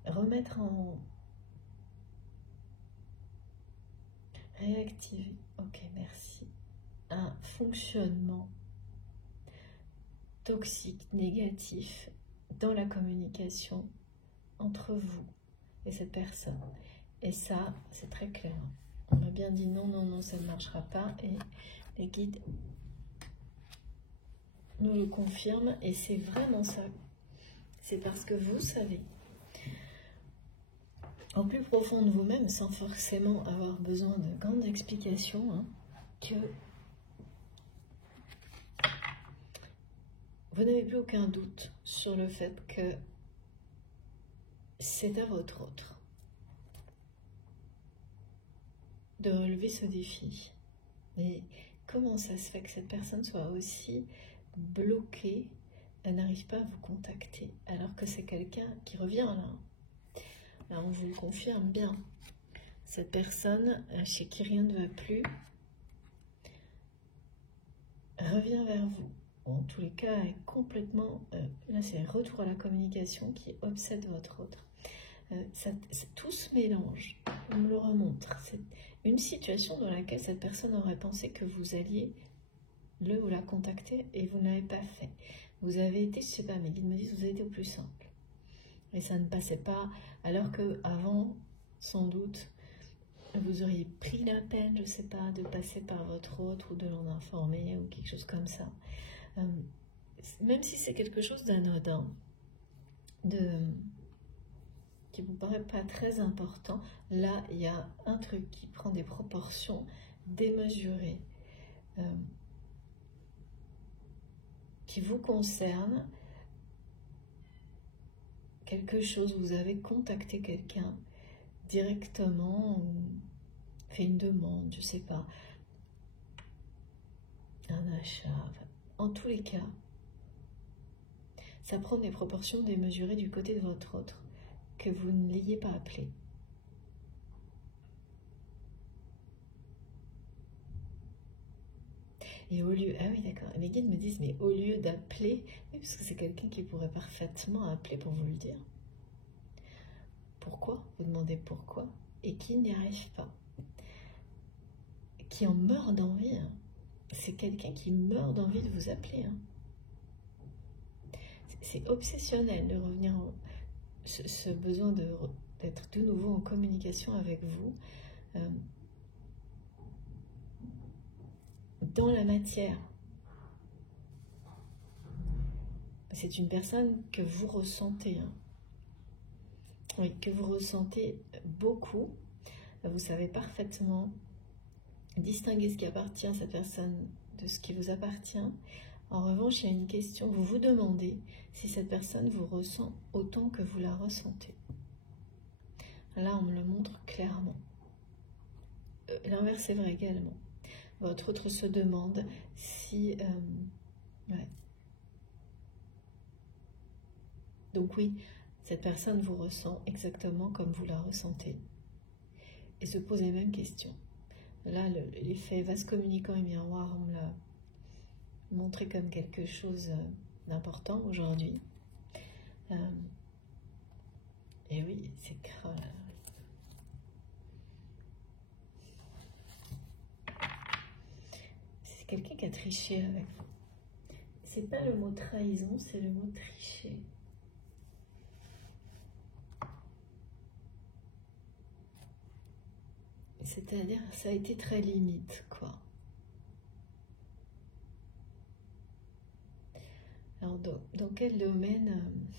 remettre en réactiver, ok merci, un fonctionnement toxique, négatif dans la communication entre vous et cette personne. Et ça, c'est très clair. On a bien dit non, non, non, ça ne marchera pas. Et les guides nous le confirment. Et c'est vraiment ça. C'est parce que vous savez, en plus profond de vous-même, sans forcément avoir besoin de grandes explications, que vous n'avez plus aucun doute sur le fait que c'est à votre autre de relever ce défi. Mais comment ça se fait que cette personne soit aussi bloquée, elle n'arrive pas à vous contacter, alors que c'est quelqu'un qui revient là. Alors on vous le confirme bien. Cette personne chez qui rien ne va plus revient vers vous. En tous les cas, est complètement... là, c'est un retour à la communication qui obsède votre autre. Tout se mélange. On me le remontre. C'est une situation dans laquelle cette personne aurait pensé que vous alliez le ou la contacter et vous n'avez pas fait. Vous avez été, je ne sais pas, mes guides me disent, vous avez été au plus simple. Et ça ne passait pas, alors qu'avant, sans doute, vous auriez pris la peine, je ne sais pas, de passer par votre autre ou de l'en informer ou quelque chose comme ça. Même si c'est quelque chose d'anodin, qui vous paraît pas très important, là, il y a un truc qui prend des proportions démesurées, qui vous concerne, quelque chose, vous avez contacté quelqu'un directement, ou fait une demande, je sais pas, un achat, enfin, en tous les cas, ça prend des proportions démesurées du côté de votre autre, que vous ne l'ayez pas appelé. Et au lieu, ah oui d'accord, mes guides me disent, mais au lieu d'appeler, oui, parce que c'est quelqu'un qui pourrait parfaitement appeler pour vous le dire. Pourquoi? Vous demandez pourquoi, et qui n'y arrive pas. Qui en meurt d'envie. C'est quelqu'un qui meurt d'envie de vous appeler. C'est obsessionnel de revenir, ce besoin d'être de nouveau en communication avec vous, dans la matière. C'est une personne que vous ressentez. Oui, que vous ressentez beaucoup. Vous savez parfaitement distinguer ce qui appartient à cette personne de ce qui vous appartient. En revanche, il y a une question, vous vous demandez si cette personne vous ressent autant que vous la ressentez. Là, on me le montre clairement. L'inverse est vrai également. votre autre se demande si... ouais. Donc oui, cette personne vous ressent exactement comme vous la ressentez. Et se pose les mêmes questions. Là, l'effet vase communicant et miroir, on me l'a montré comme quelque chose d'important aujourd'hui. Et oui, c'est c'est quelqu'un qui a triché avec vous. C'est pas le mot trahison, c'est le mot tricher. C'est-à-dire, ça a été très limite, quoi. Alors, dans quel domaine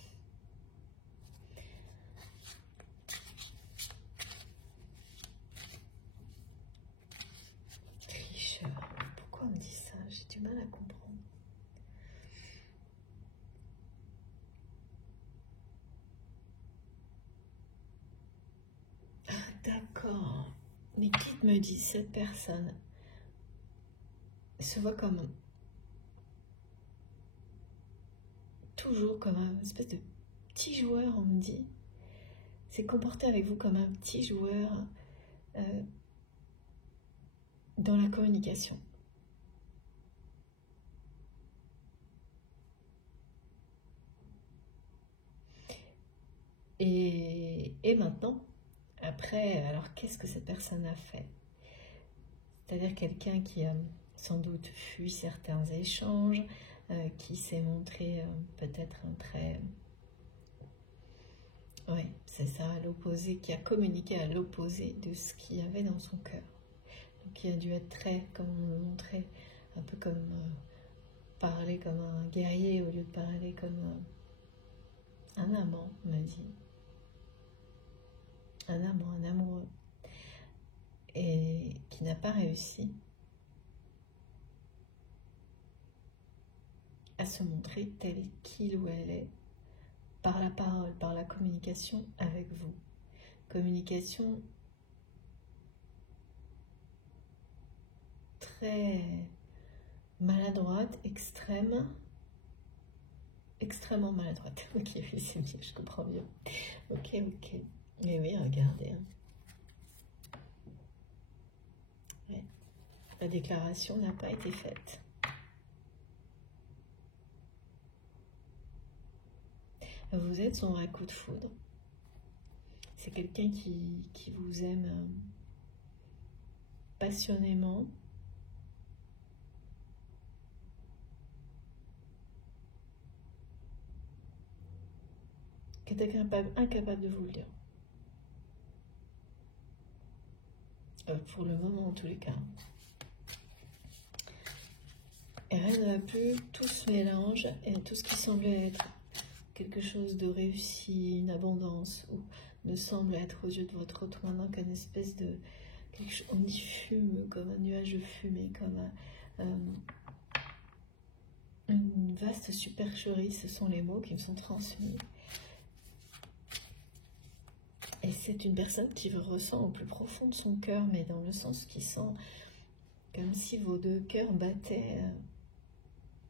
tricheur? Pourquoi on me dit ça? J'ai du mal à comprendre. Ah, d'accord. Mais qui me dit cette personne se voit comme toujours comme un espèce de petit joueur, on me dit. C'est comporté avec vous comme un petit joueur dans la communication. Et maintenant, après, alors qu'est-ce que cette personne a fait? C'est-à-dire quelqu'un qui a sans doute fui certains échanges, qui s'est montré peut-être un très... Oui, c'est ça, à l'opposé, qui a communiqué à l'opposé de ce qu'il y avait dans son cœur. Donc qui a dû être très, comme on le montrait, un peu comme parler comme un guerrier au lieu de parler comme un amant, on m'a dit. Un amant, un amoureux. Et qui n'a pas réussi à se montrer tel qu'il ou elle est, par la parole, par la communication avec vous. Communication très maladroite, extrêmement maladroite. Ok, oui, c'est mieux, je comprends bien. Ok. Mais oui, regardez. Hein. Ouais. La déclaration n'a pas été faite. Vous êtes son vrai coup de foudre. C'est quelqu'un qui vous aime passionnément. Qui est incapable de vous le dire. Pour le moment, en tous les cas. Et rien ne va plus, tout se mélange, et tout ce qui semblait être quelque chose de réussi, une abondance, ou ne semble être aux yeux de votre autre maintenant qu'une espèce de... on dit fume, comme un nuage de fumée, comme une vaste supercherie, ce sont les mots qui me sont transmis. Et c'est une personne qui vous ressent au plus profond de son cœur, mais dans le sens qui sent comme si vos deux cœurs battaient.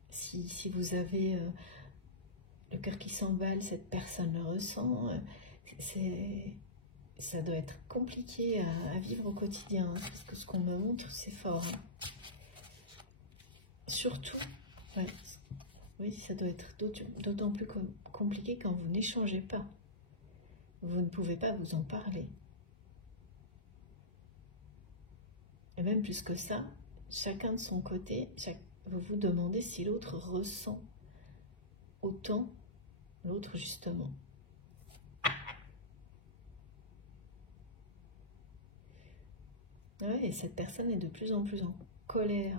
Si vous avez le cœur qui s'emballe, cette personne le ressent. Ça doit être compliqué à vivre au quotidien, hein, parce que ce qu'on me montre, c'est fort. Hein. Surtout, ouais, oui, ça doit être d'autant plus compliqué quand vous n'échangez pas. Vous ne pouvez pas vous en parler. Et même plus que ça, chacun de son côté, vous vous demandez si l'autre ressent autant l'autre justement. Ouais, et cette personne est de plus en plus en colère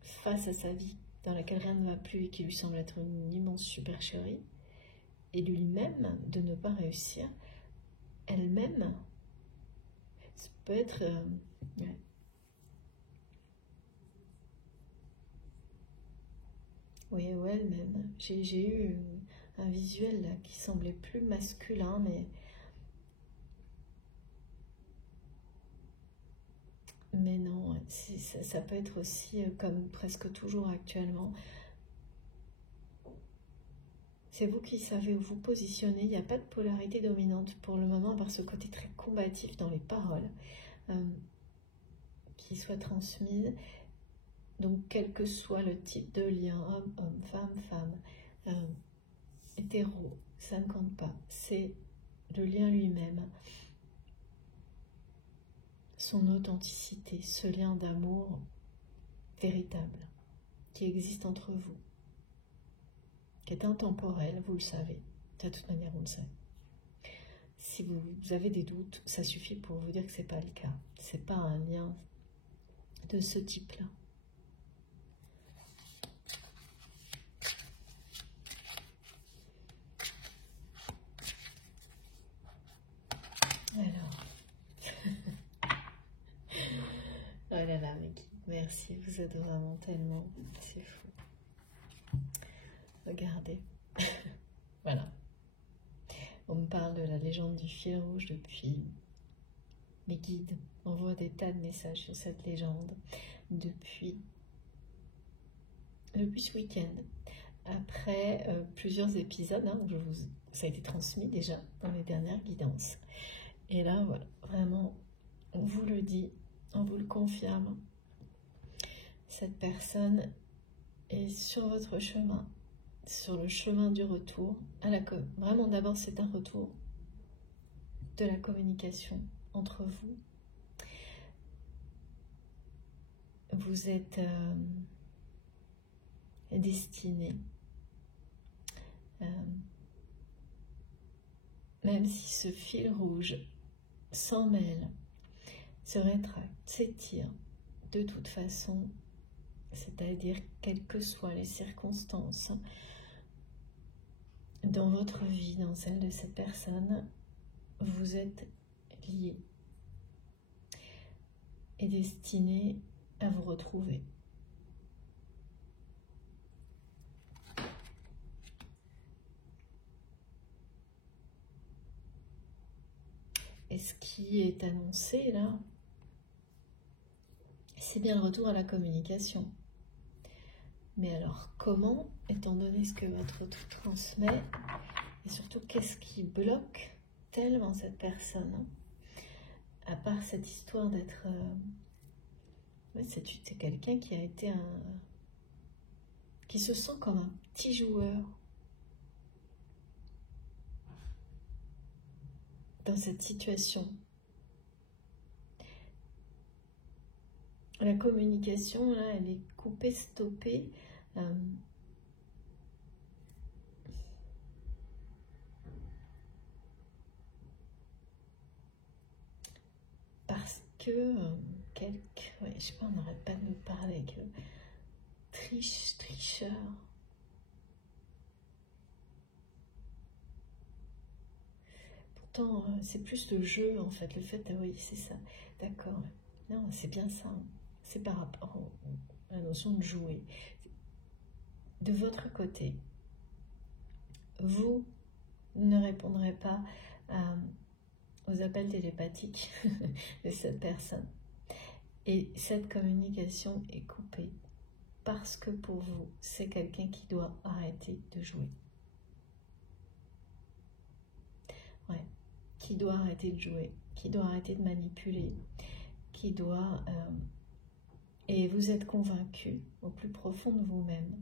face à sa vie dans laquelle rien ne va plus et qui lui semble être une immense supercherie. Et lui-même de ne pas réussir, elle-même, ça peut être... ouais. Oui, ou elle-même. J'ai eu un visuel là qui semblait plus masculin, mais Mais non, ça peut être aussi, comme presque toujours actuellement, c'est vous qui savez où vous positionner. Il n'y a pas de polarité dominante pour le moment, par ce côté très combatif dans les paroles qui soit transmise. Donc, quel que soit le type de lien, homme, homme, femme, femme, hétéro, ça ne compte pas. C'est le lien lui-même, son authenticité, ce lien d'amour véritable qui existe entre vous, qui est intemporel, vous le savez. De toute manière, on le sait. Si vous avez des doutes, ça suffit pour vous dire que ce n'est pas le cas. Ce n'est pas un lien de ce type-là. Alors, oh là là, Mickey, merci, vous êtes vraiment tellement, c'est fou. Regardez, voilà. On me parle de la légende du fil rouge depuis. Mes guides envoient des tas de messages sur cette légende depuis ce week-end. Après plusieurs épisodes, hein, ça a été transmis déjà dans les dernières guidances. Et là, voilà, vraiment, on vous le dit, on vous le confirme. Cette personne est sur votre chemin, sur le chemin du retour. Vraiment, d'abord, c'est un retour de la communication entre vous. Vous êtes destiné, même si ce fil rouge s'en mêle, se rétracte, s'étire, de toute façon, c'est-à-dire quelles que soient les circonstances dans votre vie, dans celle de cette personne, vous êtes liés et destinés à vous retrouver. Et ce qui est annoncé là, c'est bien le retour à la communication. Mais alors comment, étant donné ce que votre autre transmet, et surtout qu'est-ce qui bloque tellement cette personne, à part cette histoire d'être... c'est quelqu'un qui a été qui se sent comme un petit joueur dans cette situation. La communication, là, elle est coupée, stoppée. Parce que ouais, je sais pas, on n'arrête pas de me parler avec tricheur. Pourtant, c'est plus le jeu, en fait, le fait, ah oui, c'est ça, d'accord. Non, c'est bien ça. C'est par rapport à la notion de jouer. De votre côté, vous ne répondrez pas aux appels télépathiques de cette personne. Et cette communication est coupée parce que pour vous, c'est quelqu'un qui doit arrêter de jouer. Ouais, qui doit arrêter de jouer, qui doit arrêter de manipuler, qui doit... et vous êtes convaincu au plus profond de vous-même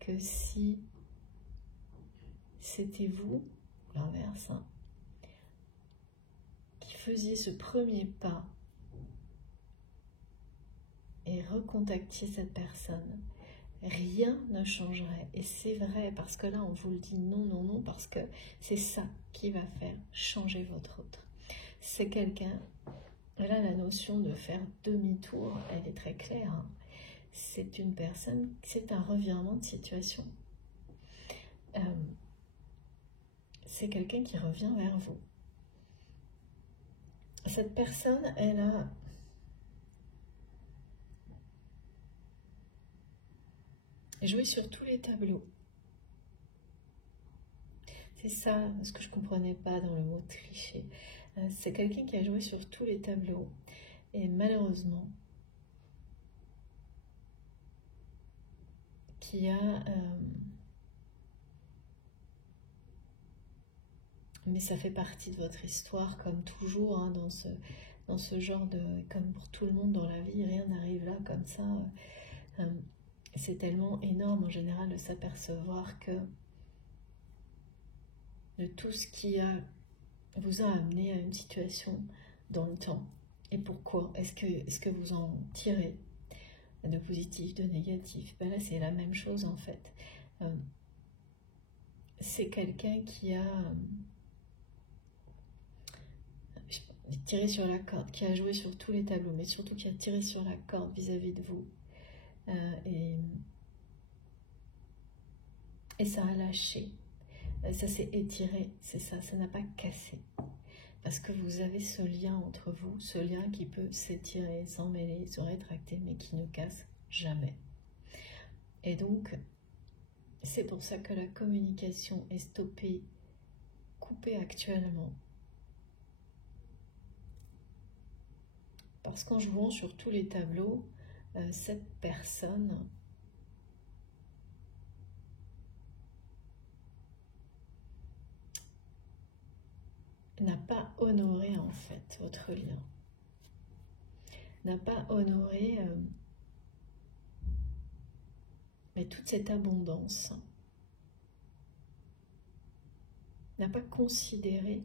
que si c'était vous, l'inverse, hein, qui faisiez ce premier pas et recontactiez cette personne, rien ne changerait. Et c'est vrai, parce que là, on vous le dit non, non, non, parce que c'est ça qui va faire changer votre autre. C'est quelqu'un... Là, la notion de faire demi-tour, elle est très claire. Hein. C'est une personne, c'est un revirement de situation. C'est quelqu'un qui revient vers vous. Cette personne, elle a... joué sur tous les tableaux. C'est ça ce que je ne comprenais pas dans le mot tricher. C'est quelqu'un qui a joué sur tous les tableaux. Et malheureusement, qui a... mais ça fait partie de votre histoire, comme toujours, hein, dans ce genre de... Comme pour tout le monde dans la vie, rien n'arrive là comme ça. C'est tellement énorme en général de s'apercevoir que de tout ce qui vous a amené à une situation dans le temps. Et pourquoi est-ce que vous en tirez de positif, de négatif? Ben là, c'est la même chose en fait. C'est quelqu'un qui a tiré sur la corde, qui a joué sur tous les tableaux, mais surtout qui a tiré sur la corde vis-à-vis de vous. Et ça a lâché. Ça s'est étiré, c'est ça n'a pas cassé. Parce que vous avez ce lien entre vous, ce lien qui peut s'étirer, s'emmêler, se rétracter, mais qui ne casse jamais. Et donc, c'est pour ça que la communication est stoppée, coupée actuellement. Parce qu'en jouant sur tous les tableaux, cette personne n'a pas honoré en fait votre lien, n'a pas honoré mais toute cette abondance, n'a pas considéré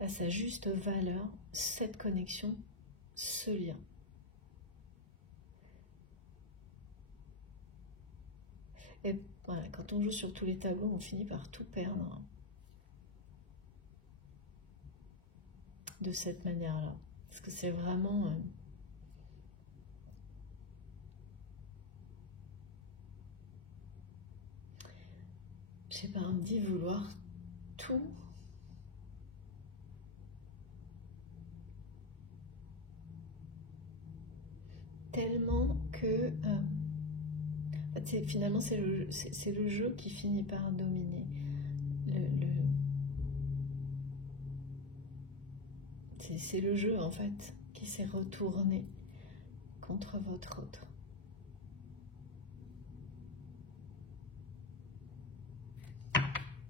à sa juste valeur cette connexion, ce lien. Et voilà, quand on joue sur tous les tableaux, on finit par tout perdre de cette manière-là. Parce que c'est vraiment... je sais pas, on me dit vouloir tout. Tellement que... finalement, c'est le jeu qui finit par dominer. C'est le jeu, en fait, qui s'est retourné contre votre autre.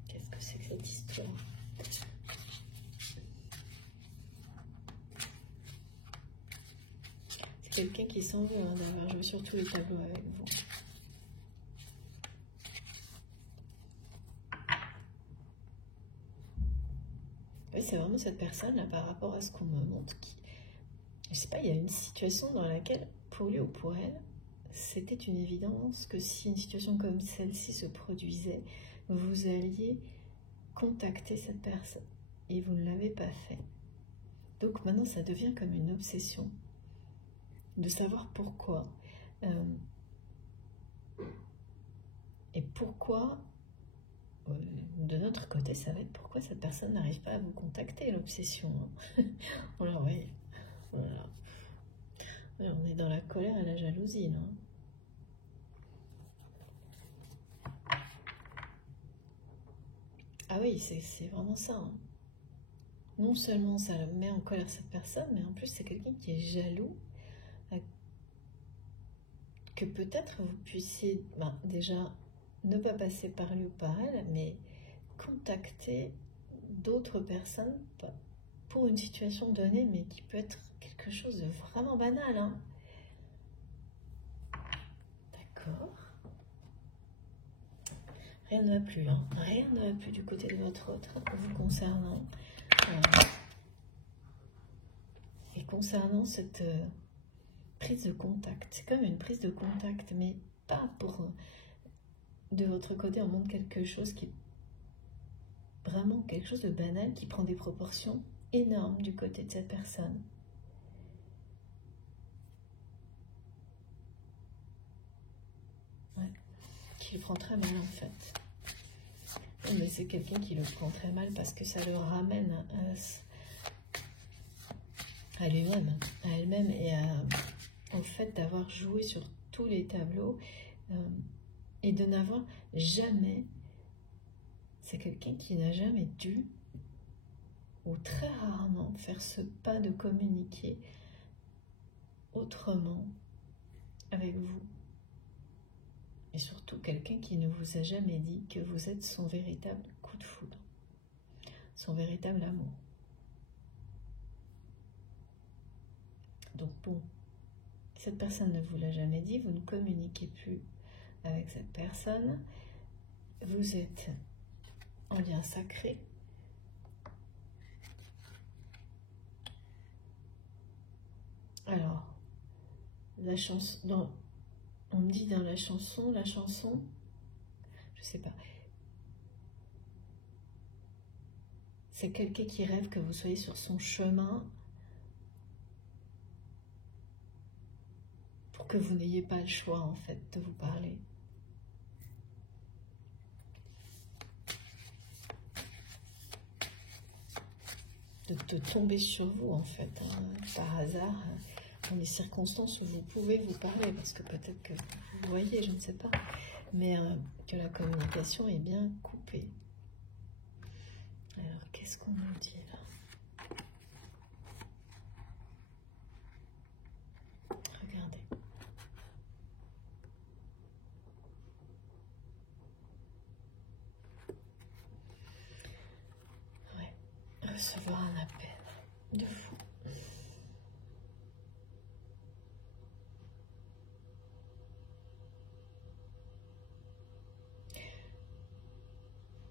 Qu'est-ce que c'est que cette histoire? C'est quelqu'un qui s'en veut d'avoir joué sur tous les tableaux avec vous. Oui, c'est vraiment cette personne-là par rapport à ce qu'on me montre qui... Je sais pas, il y a une situation dans laquelle, pour lui ou pour elle, c'était une évidence que si une situation comme celle-ci se produisait, vous alliez contacter cette personne. Et vous ne l'avez pas fait. Donc maintenant, ça devient comme une obsession de savoir pourquoi. Et pourquoi... de notre côté, ça va être pourquoi cette personne n'arrive pas à vous contacter, l'obsession. Alors oui, voilà. On est dans la colère et la jalousie, là. Ah oui, c'est vraiment ça. Hein. Non seulement ça met en colère cette personne, mais en plus c'est quelqu'un qui est jaloux. Que peut-être vous puissiez déjà ne pas passer par lui ou par elle, mais contacter d'autres personnes pour une situation donnée, mais qui peut être quelque chose de vraiment banal. Hein. D'accord. Rien ne va plus, hein. Rien ne va plus du côté de votre autre, vous concernant. Et concernant cette prise de contact, c'est comme une prise de contact, mais pas pour... de votre côté, on montre quelque chose qui est vraiment quelque chose de banal, qui prend des proportions énormes du côté de cette personne. Ouais. Qui le prend très mal en fait. Mais c'est quelqu'un qui le prend très mal parce que ça le ramène à lui-même, à elle-même et au fait d'avoir joué sur tous les tableaux et de n'avoir jamais... C'est quelqu'un qui n'a jamais dû ou très rarement faire ce pas de communiquer autrement avec vous. Et surtout quelqu'un qui ne vous a jamais dit que vous êtes son véritable coup de foudre, son véritable amour. Donc bon, cette personne ne vous l'a jamais dit, vous ne communiquez plus avec cette personne, vous êtes en lien sacré. Alors, la chanson, on me dit dans la chanson, je sais pas, c'est quelqu'un qui rêve que vous soyez sur son chemin pour que vous n'ayez pas le choix en fait de vous parler. De tomber sur vous en fait, hein, par hasard, dans les circonstances où vous pouvez vous parler, parce que peut-être que vous voyez, je ne sais pas, mais que la communication est bien coupée. Alors, qu'est-ce qu'on nous dit là? Regardez. Ouais, recevoir un appel de fou.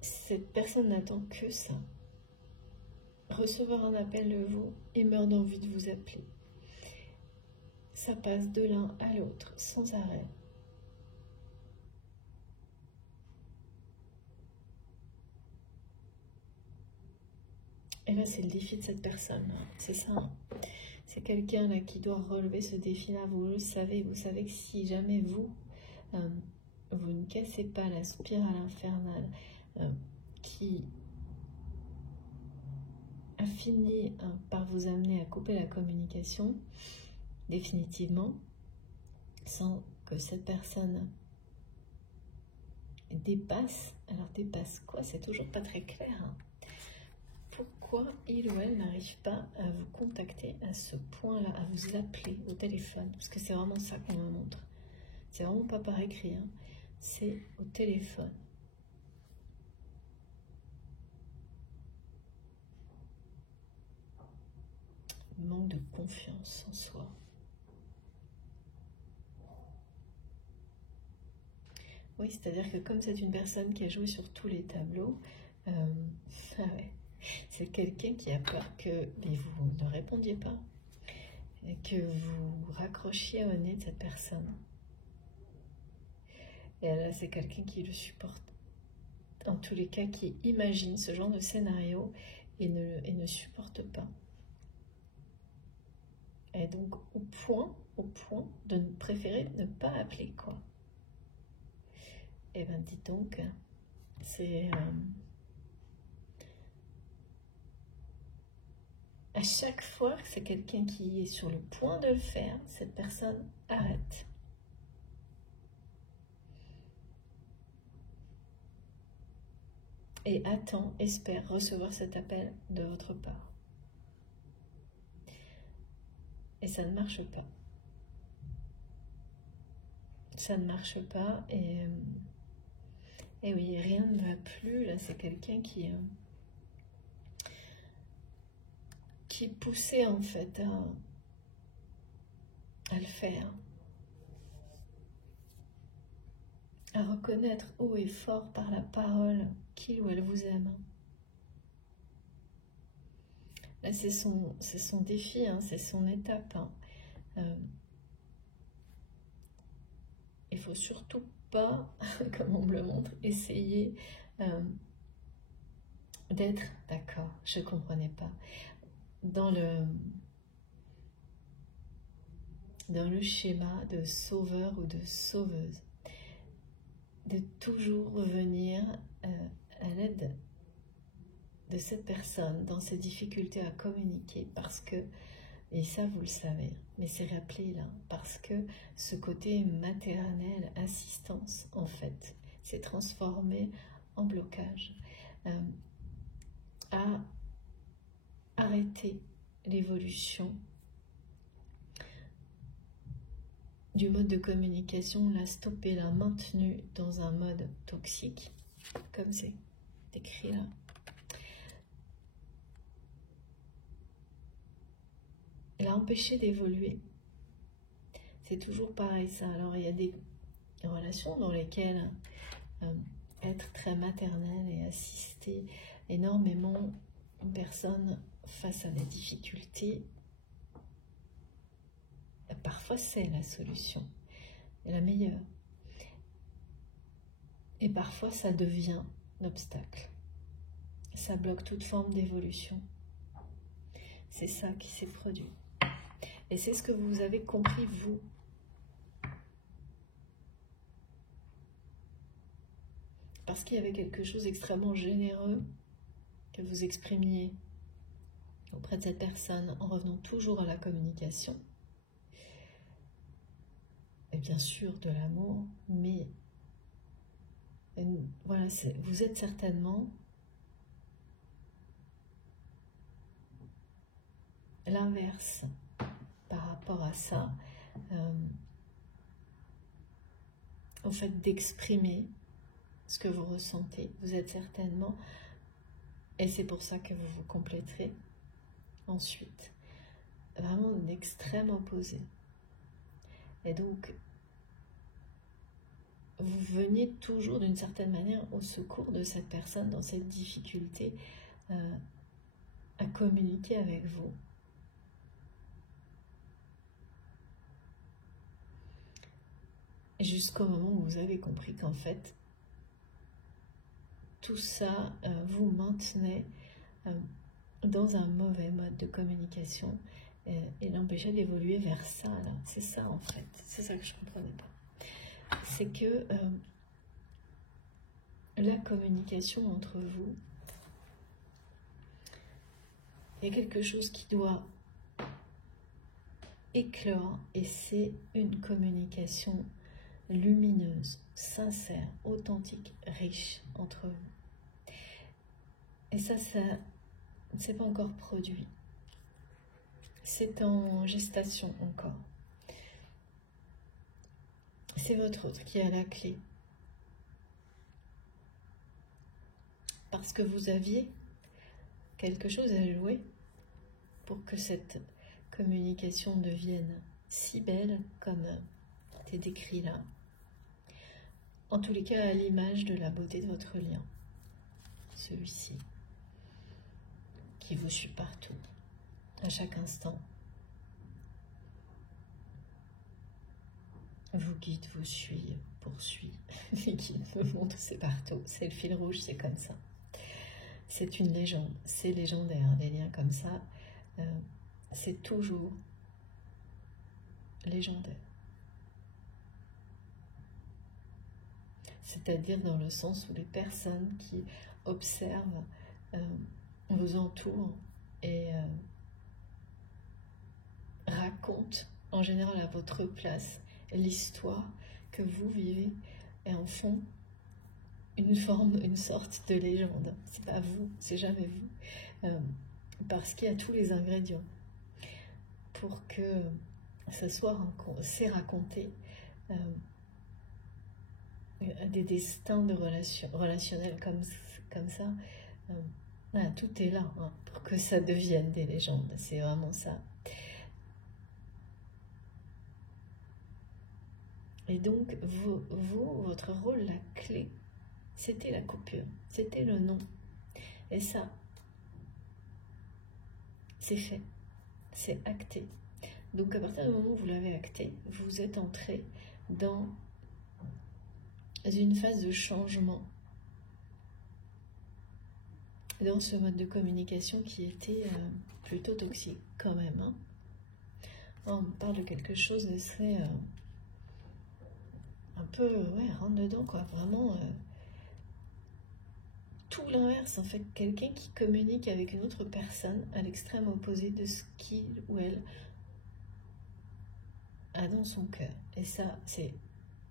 Cette personne n'attend que ça. Recevoir un appel de vous et meurt d'envie de vous appeler. Ça passe de l'un à l'autre sans arrêt. Et là, c'est le défi de cette personne. C'est ça. C'est quelqu'un là qui doit relever ce défi-là. Vous le savez. Vous savez que si jamais vous ne cassez pas la spirale infernale qui a fini par vous amener à couper la communication définitivement, sans que cette personne dépasse. Alors dépasse quoi? C'est toujours pas très clair. Hein. Pourquoi il ou elle n'arrive pas à vous contacter à ce point-là, à vous appeler au téléphone? Parce que c'est vraiment ça qu'on me montre. C'est vraiment pas par écrit, hein. C'est au téléphone. Manque de confiance en soi. Oui, c'est-à-dire que comme c'est une personne qui a joué sur tous les tableaux, ah ouais, c'est quelqu'un qui a peur que vous ne répondiez pas, et que vous raccrochiez au nez de cette personne. Et là, c'est quelqu'un qui le supporte. En tous les cas, qui imagine ce genre de scénario et ne supporte pas. Et donc, au point de préférer ne pas appeler, quoi. Eh ben, dites donc, c'est... à chaque fois que c'est quelqu'un qui est sur le point de le faire, cette personne arrête. Et attend, espère recevoir cet appel de votre part. Et ça ne marche pas. Ça ne marche pas et oui, rien ne va plus. Là, c'est quelqu'un qui est poussé en fait à le faire. À reconnaître haut et fort par la parole qu'il ou elle vous aime. Là, c'est son défi, hein, c'est son étape. Hein. Il ne faut surtout pas, comme on me le montre, essayer d'être d'accord. Je ne comprenais pas. Dans le schéma de sauveur ou de sauveuse, de toujours revenir à l'aide de cette personne dans ses difficultés à communiquer, parce que, et ça vous le savez, mais c'est rappelé là, parce que ce côté maternel, assistance, en fait, s'est transformé en blocage, à arrêté l'évolution du mode de communication, l'a stoppé, l'a maintenu dans un mode toxique, comme c'est décrit là. L'a empêché d'évoluer. C'est toujours pareil ça. Alors il y a des relations dans lesquelles être très maternel et assister énormément une personne face à des difficultés, parfois c'est la solution, la meilleure. Et parfois ça devient l'obstacle. Ça bloque toute forme d'évolution. C'est ça qui s'est produit. Et c'est ce que vous avez compris, vous. Parce qu'il y avait quelque chose d'extrêmement généreux que vous exprimiez auprès de cette personne en revenant toujours à la communication. Et bien sûr de l'amour, mais voilà, vous êtes certainement l'inverse par rapport à ça, au fait d'exprimer ce que vous ressentez. Vous êtes certainement, et c'est pour ça que vous vous compléterez ensuite, vraiment d'extrême opposé. Et donc, vous veniez toujours d'une certaine manière au secours de cette personne dans cette difficulté à communiquer avec vous. Jusqu'au moment où vous avez compris qu'en fait, tout ça vous maintenait dans un mauvais mode de communication et l'empêchait d'évoluer vers ça. C'est ça en fait, c'est ça que je ne comprenais pas. C'est que la communication entre vous, il y a quelque chose qui doit éclore et c'est une communication lumineuse, sincère, authentique, riche entre vous. Et ça ne s'est pas encore produit. C'est en gestation encore. C'est votre autre qui a la clé. Parce que vous aviez quelque chose à jouer pour que cette communication devienne si belle comme c'est décrit là. En tous les cas, à l'image de la beauté de votre lien, celui-ci, qui vous suit partout, à chaque instant, vous guide, vous suit, poursuit, les guide, vous montre, c'est partout, c'est le fil rouge, c'est comme ça. C'est une légende, c'est légendaire, les liens comme ça, c'est toujours légendaire. C'est-à-dire dans le sens où les personnes qui observent vous entourent et racontent en général à votre place l'histoire que vous vivez et en font une sorte de légende. C'est pas vous, c'est jamais vous, parce qu'il y a tous les ingrédients pour que ça soit raconté. Des destins de relationnels comme ça, voilà, tout est là pour que ça devienne des légendes, c'est vraiment ça. Et donc, votre rôle, la clé, c'était la coupure, c'était le non. Et ça, c'est fait, c'est acté. Donc, à partir du moment où vous l'avez acté, vous êtes entré dans une phase de changement dans ce mode de communication qui était plutôt toxique quand même. On parle de quelque chose de très un peu, ouais, rentre dedans quoi, vraiment tout l'inverse en fait, quelqu'un qui communique avec une autre personne à l'extrême opposé de ce qu'il ou elle a dans son cœur. Et ça, c'est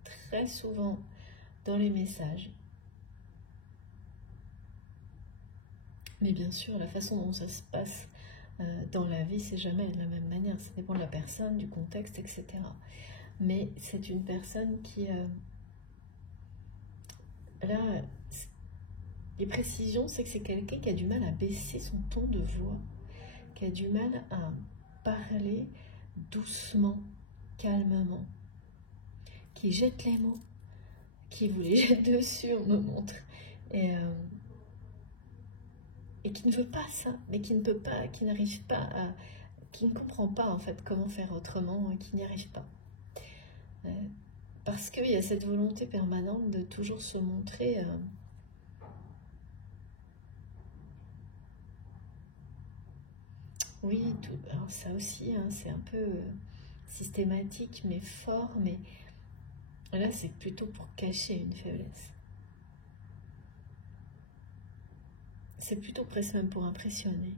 très souvent dans les messages. Mais bien sûr, la façon dont ça se passe Dans la vie, c'est jamais de la même manière. Ça dépend de la personne, du contexte, etc. Mais c'est une personne qui... là, les précisions, c'est que c'est quelqu'un qui a du mal à baisser son ton de voix, qui a du mal à parler doucement, calmement, qui jette les mots, qui vous les jette dessus, on me montre, et qui ne veut pas ça, mais qui ne peut pas, qui n'arrive pas à, qui ne comprend pas en fait comment faire autrement, qui n'y arrive pas. Parce qu'il y a cette volonté permanente de toujours se montrer oui, alors ça aussi, hein, c'est un peu systématique, mais fort, mais là c'est plutôt pour cacher une faiblesse. C'est plutôt presque même pour impressionner.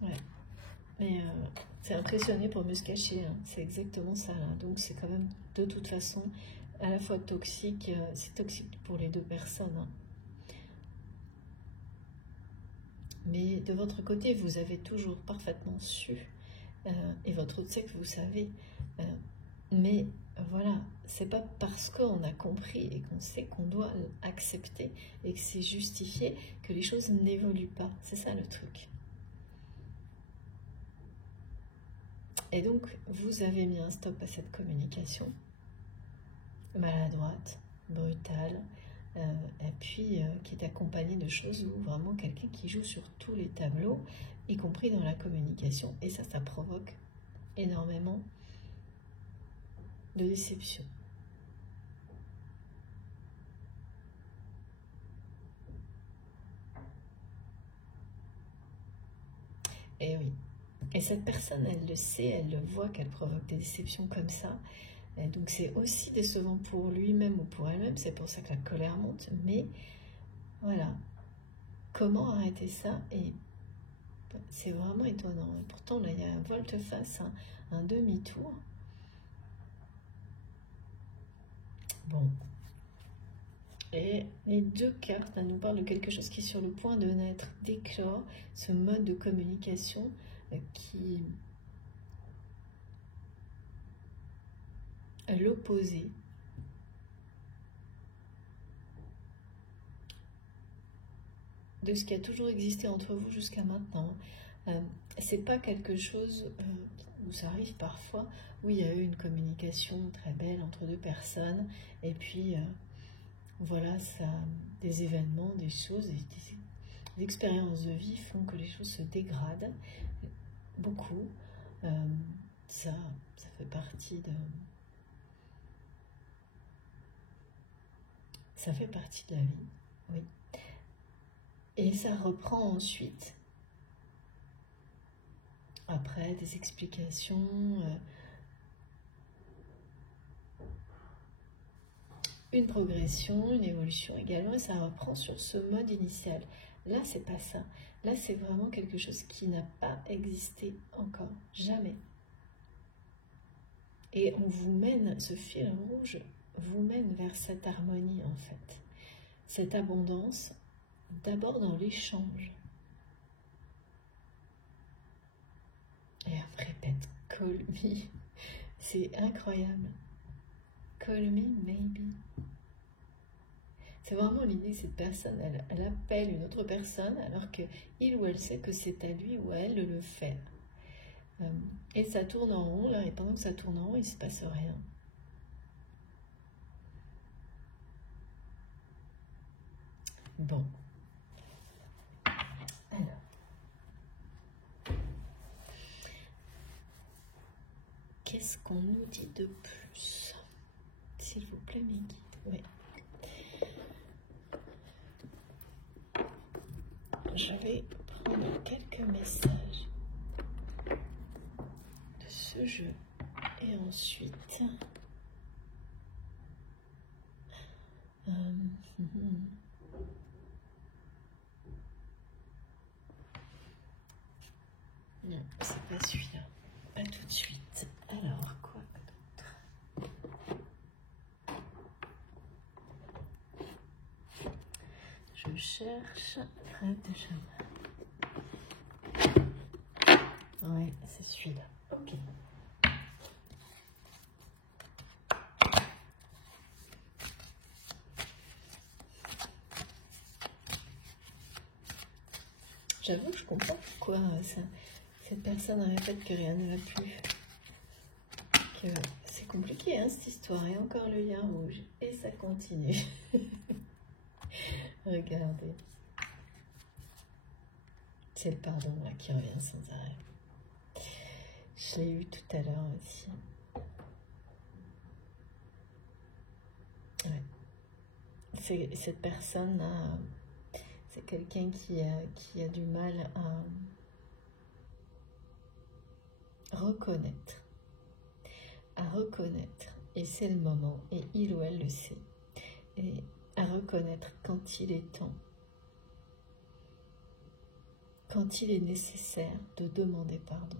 Ouais. Mais c'est impressionné pour mieux se cacher, hein. C'est exactement ça là. Donc c'est quand même de toute façon à la fois toxique, c'est toxique pour les deux personnes, hein. Mais de votre côté, vous avez toujours parfaitement su, et votre autre sexe, vous savez. Mais voilà, c'est pas parce qu'on a compris et qu'on sait qu'on doit accepter et que c'est justifié que les choses n'évoluent pas. C'est ça le truc. Et donc, vous avez mis un stop à cette communication maladroite, brutale, et puis qui est accompagnée de choses où vraiment quelqu'un qui joue sur tous les tableaux, y compris dans la communication. Et ça provoque énormément de déception. Et oui. Et cette personne, elle le sait, elle le voit qu'elle provoque des déceptions comme ça. Et donc c'est aussi décevant pour lui-même ou pour elle-même, c'est pour ça que la colère monte. Mais voilà, comment arrêter ça? Et c'est vraiment étonnant. Et pourtant, là, il y a un volte-face, un demi-tour. Bon. Et les deux cartes nous parlent de quelque chose qui est sur le point de naître, d'éclore, ce mode de communication qui est l'opposé de ce qui a toujours existé entre vous jusqu'à maintenant. C'est pas quelque chose où ça arrive parfois, où il y a eu une communication très belle entre deux personnes, et puis voilà, ça, des événements, des choses, des expériences de vie font que les choses se dégradent beaucoup. Ça fait partie de... Ça fait partie de la vie, oui. Et ça reprend ensuite, après des explications, une progression, une évolution également, et ça reprend sur ce mode initial. Là, c'est pas ça. Là, c'est vraiment quelque chose qui n'a pas existé encore, jamais. Et on vous mène, ce fil rouge vous mène vers cette harmonie en fait. Cette abondance, d'abord dans l'échange. Et elle me répète, call me. C'est incroyable. Call me, maybe. C'est vraiment l'idée que cette personne, elle appelle une autre personne alors que il ou elle sait que c'est à lui ou à elle de le faire. Et ça tourne en rond, là, et pendant que ça tourne en rond, il ne se passe rien. Bon. Alors. Qu'est-ce qu'on nous dit de plus? S'il vous plaît, mes guides. Oui. Je vais prendre quelques messages de ce jeu et ensuite non, c'est pas celui-là, pas tout de suite. Alors, quoi d'autre? Je cherche crêpe de cheval. Ouais, c'est celui-là. Ok. J'avoue que je comprends pourquoi cette personne répète que rien ne va plus. Que c'est compliqué, hein, cette histoire. Et encore le lien rouge. Et ça continue. Regardez. C'est le pardon là qui revient sans arrêt. Je l'ai eu tout à l'heure aussi. Ouais. Cette personne-là, c'est quelqu'un qui a du mal à reconnaître. Et c'est le moment, et il ou elle le sait. Et à reconnaître quand il est temps, quand il est nécessaire de demander pardon.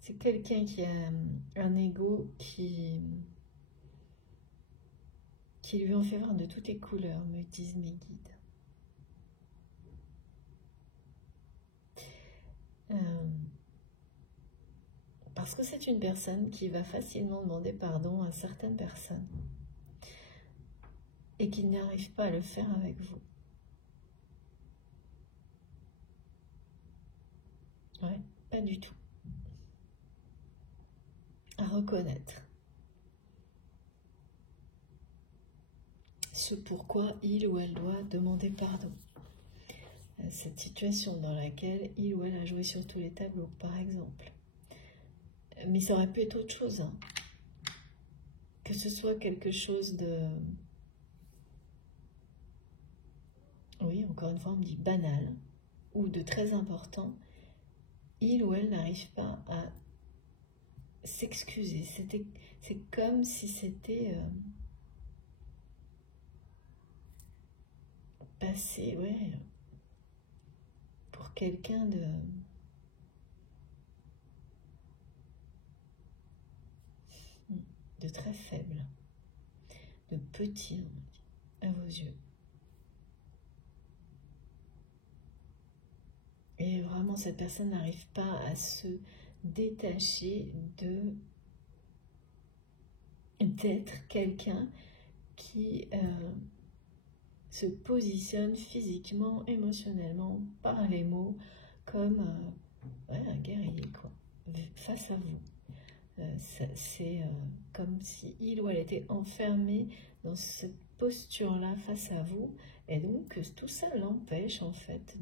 C'est quelqu'un qui a un ego qui lui en fait voir de toutes les couleurs, me disent mes guides. Parce que c'est une personne qui va facilement demander pardon à certaines personnes et qui n'arrive pas à le faire avec vous. Ouais, pas du tout. À reconnaître ce pourquoi il ou elle doit demander pardon. Cette situation dans laquelle il ou elle a joué sur tous les tableaux, par exemple. Mais ça aurait pu être autre chose. Hein. Que ce soit quelque chose de... Oui, encore une fois, on me dit banal ou de très important. Il ou elle n'arrive pas à s'excuser. C'est comme si c'était passé, ouais, pour quelqu'un de très faible, de petit, à vos yeux. Et vraiment, cette personne n'arrive pas à se détacher d'être quelqu'un qui se positionne physiquement, émotionnellement, par les mots, comme un guerrier, quoi, face à vous. C'est comme si il ou elle était enfermé dans cette posture-là face à vous, et donc tout ça l'empêche en fait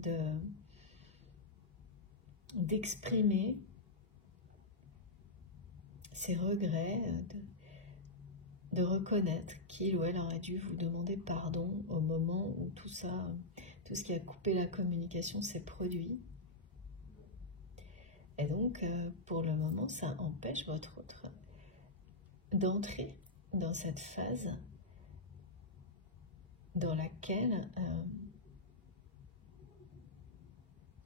d'exprimer ses regrets, de reconnaître qu'il ou elle aurait dû vous demander pardon au moment où tout ça, tout ce qui a coupé la communication s'est produit. Et donc, pour le moment, ça empêche votre autre d'entrer dans cette phase dans laquelle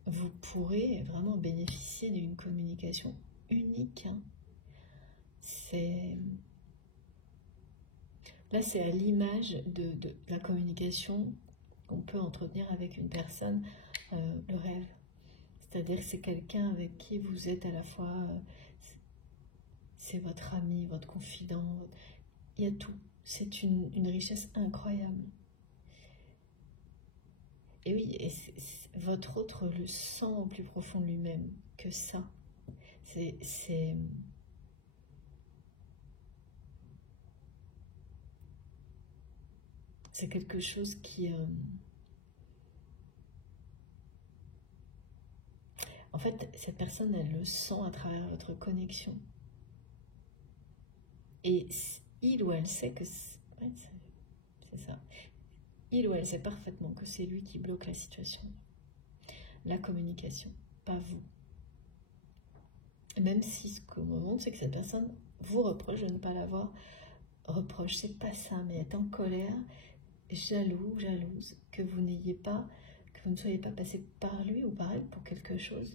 vous pourrez vraiment bénéficier d'une communication unique. Hein. Là, c'est à l'image de la communication qu'on peut entretenir avec une personne, le rêve. C'est-à-dire que c'est quelqu'un avec qui vous êtes à la fois, c'est votre ami, votre confident, il y a tout. C'est une richesse incroyable. Et oui, votre autre le sent au plus profond de lui-même que ça. C'est quelque chose qui... En fait, cette personne, elle le sent à travers votre connexion. Et il ou elle sait que... Ouais, c'est ça. Il ou elle sait parfaitement que c'est lui qui bloque la situation. La communication, pas vous. Même si ce qu'on me montre, c'est que cette personne vous reproche de ne pas l'avoir reproche. C'est pas ça, mais être en colère, jaloux, jalouse, que vous n'ayez pas... que vous ne soyez pas passé par lui ou par elle pour quelque chose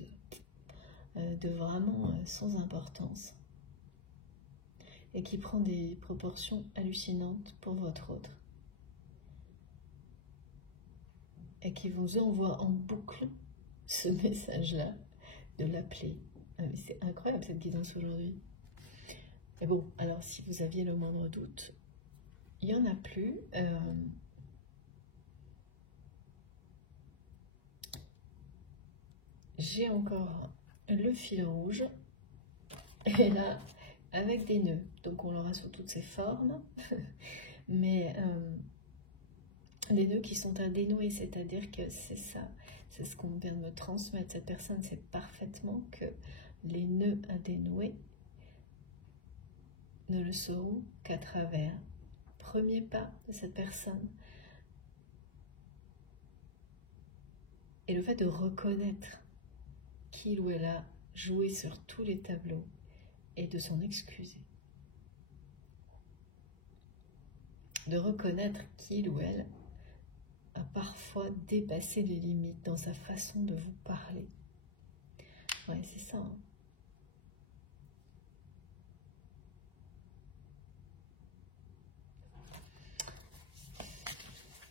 de vraiment sans importance et qui prend des proportions hallucinantes pour votre autre. et qui vous envoie en boucle ce message-là de l'appeler. Ah, mais c'est incroyable cette guidance aujourd'hui. Mais bon, alors si vous aviez le moindre doute, il n'y en a plus. J'ai encore le fil rouge, et là, avec des nœuds. Donc on l'aura sous toutes ses formes, mais des nœuds qui sont à dénouer, c'est-à-dire que c'est ça, c'est ce qu'on vient de me transmettre. Cette personne sait parfaitement que les nœuds à dénouer ne le sauront qu'à travers le premier pas de cette personne et le fait de reconnaître qu'il ou elle a joué sur tous les tableaux et de s'en excuser. De reconnaître qu'il ou elle a parfois dépassé les limites dans sa façon de vous parler. Ouais, c'est ça. Hein.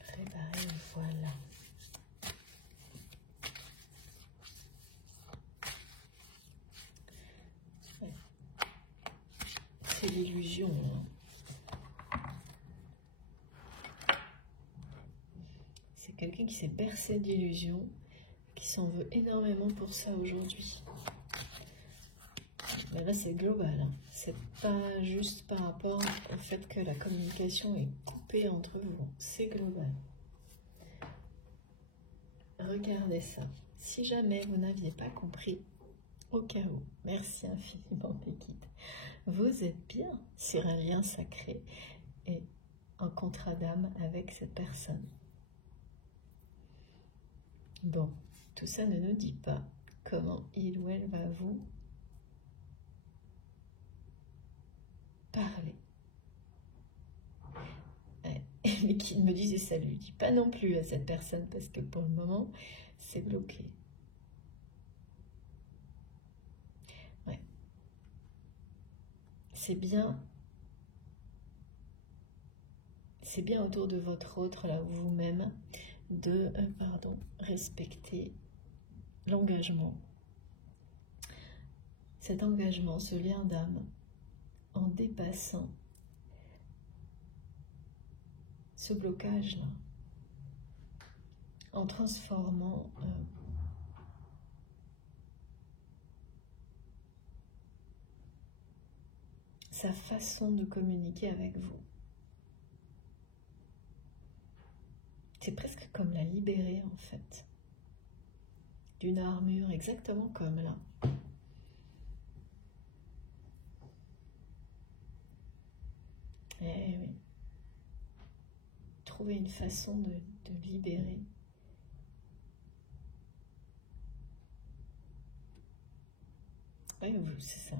Préparez, voilà. Ouais. C'est l'illusion. Hein. Quelqu'un qui s'est bercé d'illusions, qui s'en veut énormément pour ça aujourd'hui. Mais là, c'est global. Hein. C'est pas juste par rapport au fait que la communication est coupée entre vous. C'est global. Regardez ça. Si jamais vous n'aviez pas compris, au cas où, merci infiniment, Pékite. Vous êtes bien sur un lien sacré et en contrat d'âme avec cette personne. Bon, tout ça ne nous dit pas comment il ou elle va vous parler. Mais qui me disait ça lui dit pas non plus à cette personne parce que pour le moment, c'est bloqué. Ouais. C'est bien autour de votre autre, là, vous-même, de respecter l'engagement. Cet engagement, ce lien d'âme, en dépassant ce blocage-là, en transformant sa façon de communiquer avec vous. C'est presque comme la libérer en fait, d'une armure, exactement comme là. Eh oui. Trouver une façon de libérer. Oui, c'est ça.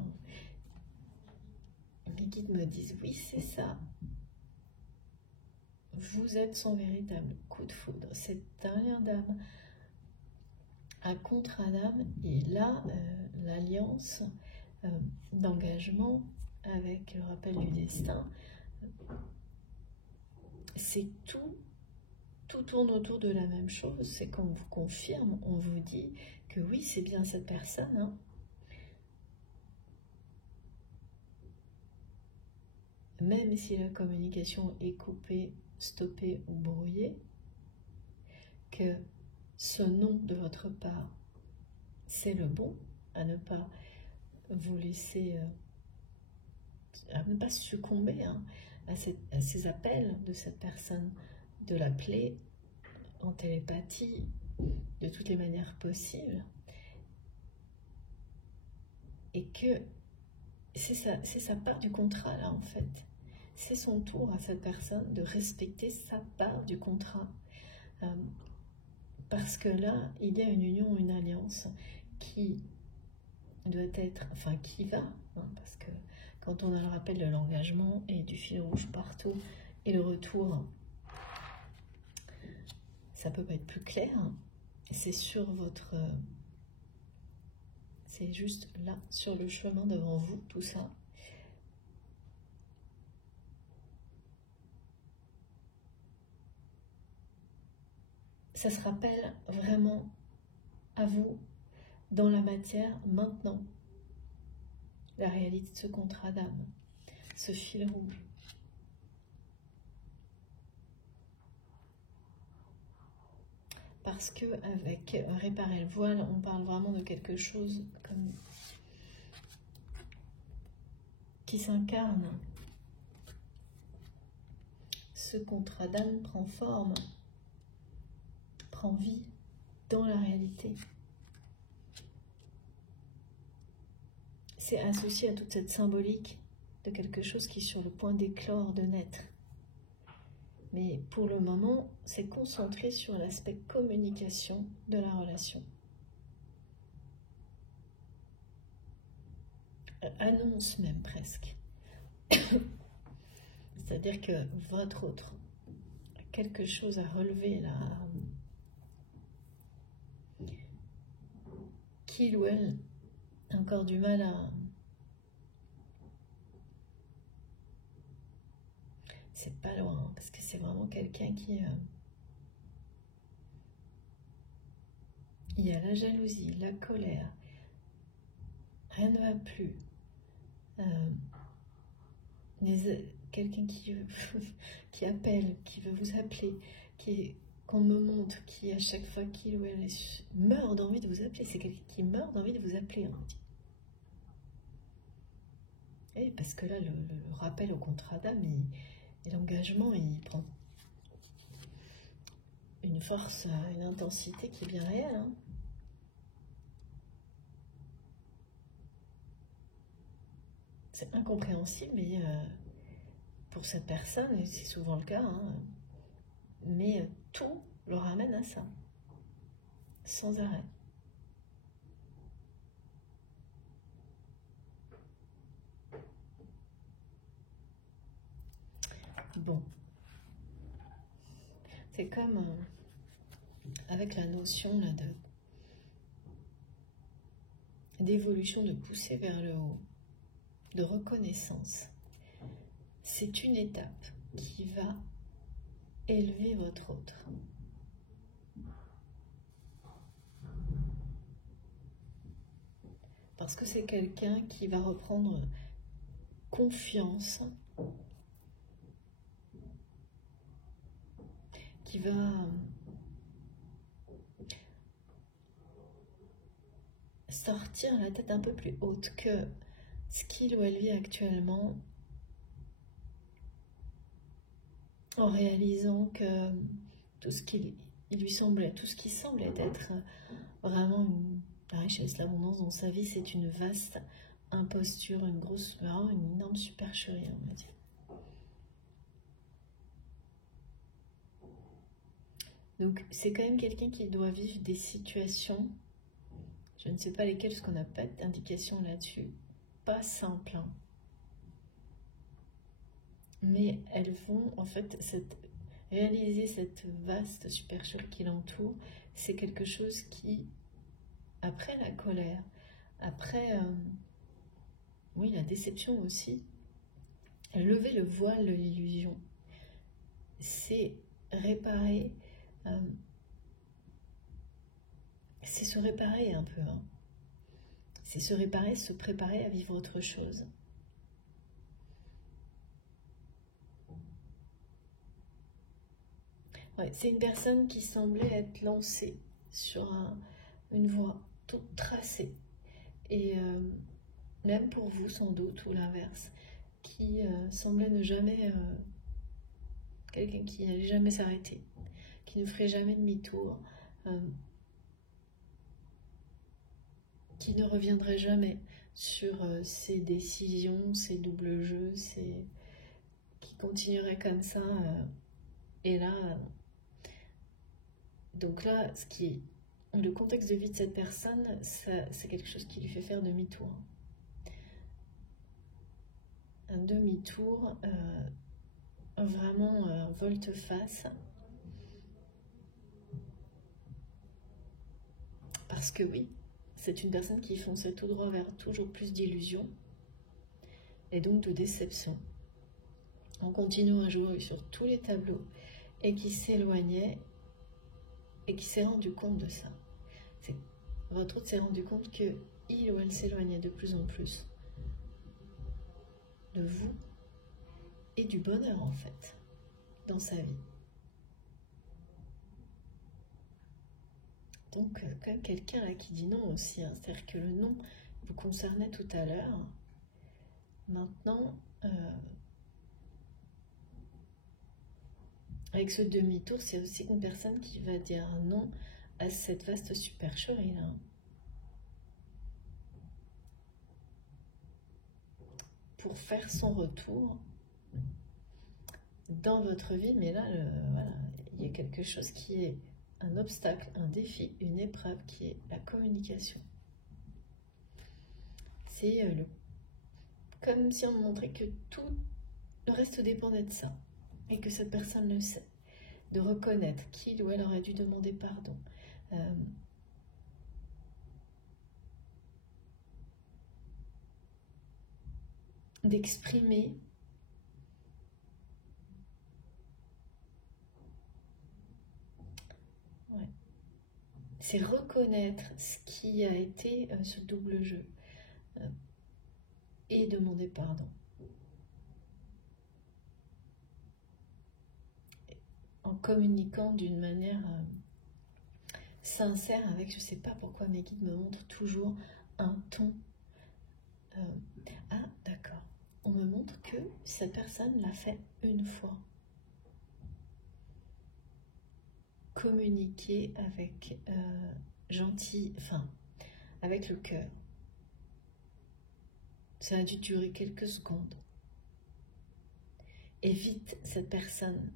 Mes guides me disent, oui, c'est ça. Vous êtes son véritable coup de foudre. C'est un lien d'âme, un contrat d'âme, et là, l'alliance d'engagement avec le rappel du destin, c'est tout tourne autour de la même chose. C'est qu'on vous confirme, on vous dit que oui, c'est bien cette personne, hein. Même si la communication est coupée, stoppée ou brouillée, que ce nom de votre part, c'est le bon, à ne pas vous laisser, à ne pas succomber hein, à ces appels de cette personne, de l'appeler en télépathie, de toutes les manières possibles, et que c'est sa part du contrat là en fait. C'est son tour à cette personne de respecter sa part du contrat. Parce que là, il y a une union, une alliance qui doit être, enfin qui va, hein, parce que quand on a le rappel de l'engagement et du fil rouge partout, et le retour, ça peut pas être plus clair. C'est sur votre... c'est juste là, sur le chemin devant vous, tout ça. ça se rappelle vraiment à vous, dans la matière, maintenant, la réalité de ce contrat d'âme, ce fil rouge. Parce que avec réparer le voile, on parle vraiment de quelque chose comme qui s'incarne. Ce contrat d'âme prend forme, prend vie dans la réalité. C'est associé à toute cette symbolique de quelque chose qui est sur le point d'éclore, de naître. Mais pour le moment, c'est concentré sur l'aspect communication de la relation. Annonce même presque. C'est-à-dire que votre autre a quelque chose à relever là. Qu'il ou elle a encore du mal à... C'est pas loin, parce que c'est vraiment quelqu'un qui... Il y a la jalousie, la colère, rien ne va plus. Quelqu'un qui appelle, qui veut vous appeler, qu'on me montre, qui à chaque fois qu'il ou elle meurt d'envie de vous appeler, c'est quelqu'un qui meurt d'envie de vous appeler, on dit. Et parce que là, le rappel au contrat d'âme et l'engagement, il prend une force, une intensité qui est bien réelle. Hein. C'est incompréhensible, mais pour cette personne, et c'est souvent le cas, hein, mais tout le ramène à ça, sans arrêt. Bon, c'est comme avec la notion là d'évolution, de pousser vers le haut, de reconnaissance. C'est une étape qui va élever votre autre. Parce que c'est quelqu'un qui va reprendre confiance, qui va sortir la tête un peu plus haute que ce qu'il ou elle vit actuellement, en réalisant que tout ce qui lui semblait, tout ce qui semblait être vraiment la richesse, l'abondance dans sa vie, c'est une vaste imposture, une grosse, une énorme supercherie, on va dire. Donc c'est quand même quelqu'un qui doit vivre des situations, je ne sais pas lesquelles, parce qu'on n'a pas d'indication là-dessus, pas simples, hein. Mais elles vont en fait réaliser cette vaste supercherie qui l'entoure. C'est quelque chose qui, après la colère, après oui, la déception aussi, lever le voile de l'illusion, c'est réparer, c'est se réparer un peu, hein. C'est se réparer, se préparer à vivre autre chose. Ouais, c'est une personne qui semblait être lancée sur une voie toute tracée. Et même pour vous, sans doute, ou l'inverse, qui semblait ne jamais... quelqu'un qui n'allait jamais s'arrêter, qui ne ferait jamais demi-tour, qui ne reviendrait jamais sur ses décisions, ses doubles jeux, qui continuerait comme ça. Et là... Donc là, le contexte de vie de cette personne, c'est quelque chose qui lui fait faire demi-tour. Un demi-tour, vraiment volte-face. Parce que oui, c'est une personne qui fonçait tout droit vers toujours plus d'illusions et donc de déception, en continuant à jouer sur tous les tableaux et qui s'éloignait et qui s'est rendu compte de ça. Votre hôte s'est rendu compte que il ou elle s'éloignait de plus en plus de vous et du bonheur en fait dans sa vie. Donc comme quelqu'un là qui dit non aussi, hein, c'est-à-dire que le non vous concernait tout à l'heure, maintenant avec ce demi-tour, c'est aussi une personne qui va dire non à cette vaste supercherie là. Pour faire son retour dans votre vie, mais là, voilà, il y a quelque chose qui est un obstacle, un défi, une épreuve qui est la communication. C'est comme si on montrait que tout le reste dépendait de ça et que cette personne le sait, de reconnaître qu'il ou elle aurait dû demander pardon. D'exprimer c'est reconnaître ce qui a été ce double jeu et demander pardon en communiquant d'une manière sincère avec, je sais pas pourquoi mes guides me montrent toujours un ton ah d'accord, on me montre que cette personne l'a fait une fois. Communiquer avec avec le cœur. Ça a dû durer quelques secondes. Et vite, cette personne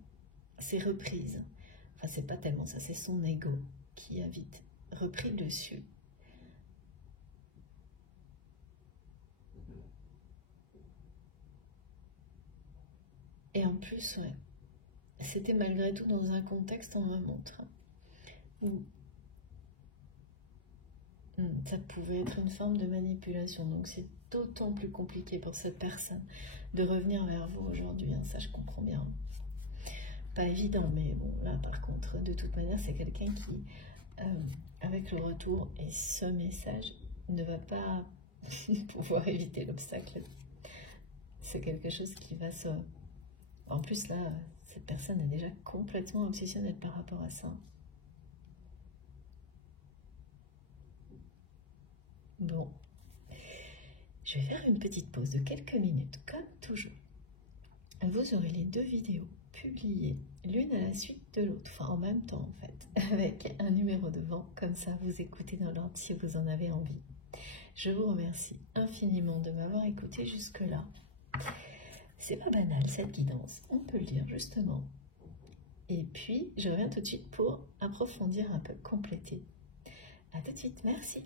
s'est reprise. Enfin, c'est pas tellement ça, c'est son ego qui a vite repris le dessus. Et en plus, ouais, c'était malgré tout dans un contexte, on me montre, où ça pouvait être une forme de manipulation. Donc c'est d'autant plus compliqué pour cette personne de revenir vers vous aujourd'hui. Hein, ça, je comprends bien. Pas évident, mais bon, là, par contre, de toute manière, c'est quelqu'un qui, avec le retour et ce message, ne va pas pouvoir éviter l'obstacle. C'est quelque chose qui va se... En plus, là, cette personne est déjà complètement obsessionnelle par rapport à ça. Bon, je vais faire une petite pause de quelques minutes, comme toujours. Vous aurez les deux vidéos publiées, l'une à la suite de l'autre, enfin en même temps en fait, avec un numéro devant, comme ça vous écoutez dans l'ordre si vous en avez envie. Je vous remercie infiniment de m'avoir écouté jusque-là. C'est pas banal cette guidance, on peut le dire justement. Et puis, je reviens tout de suite pour approfondir un peu, compléter. À tout de suite, merci.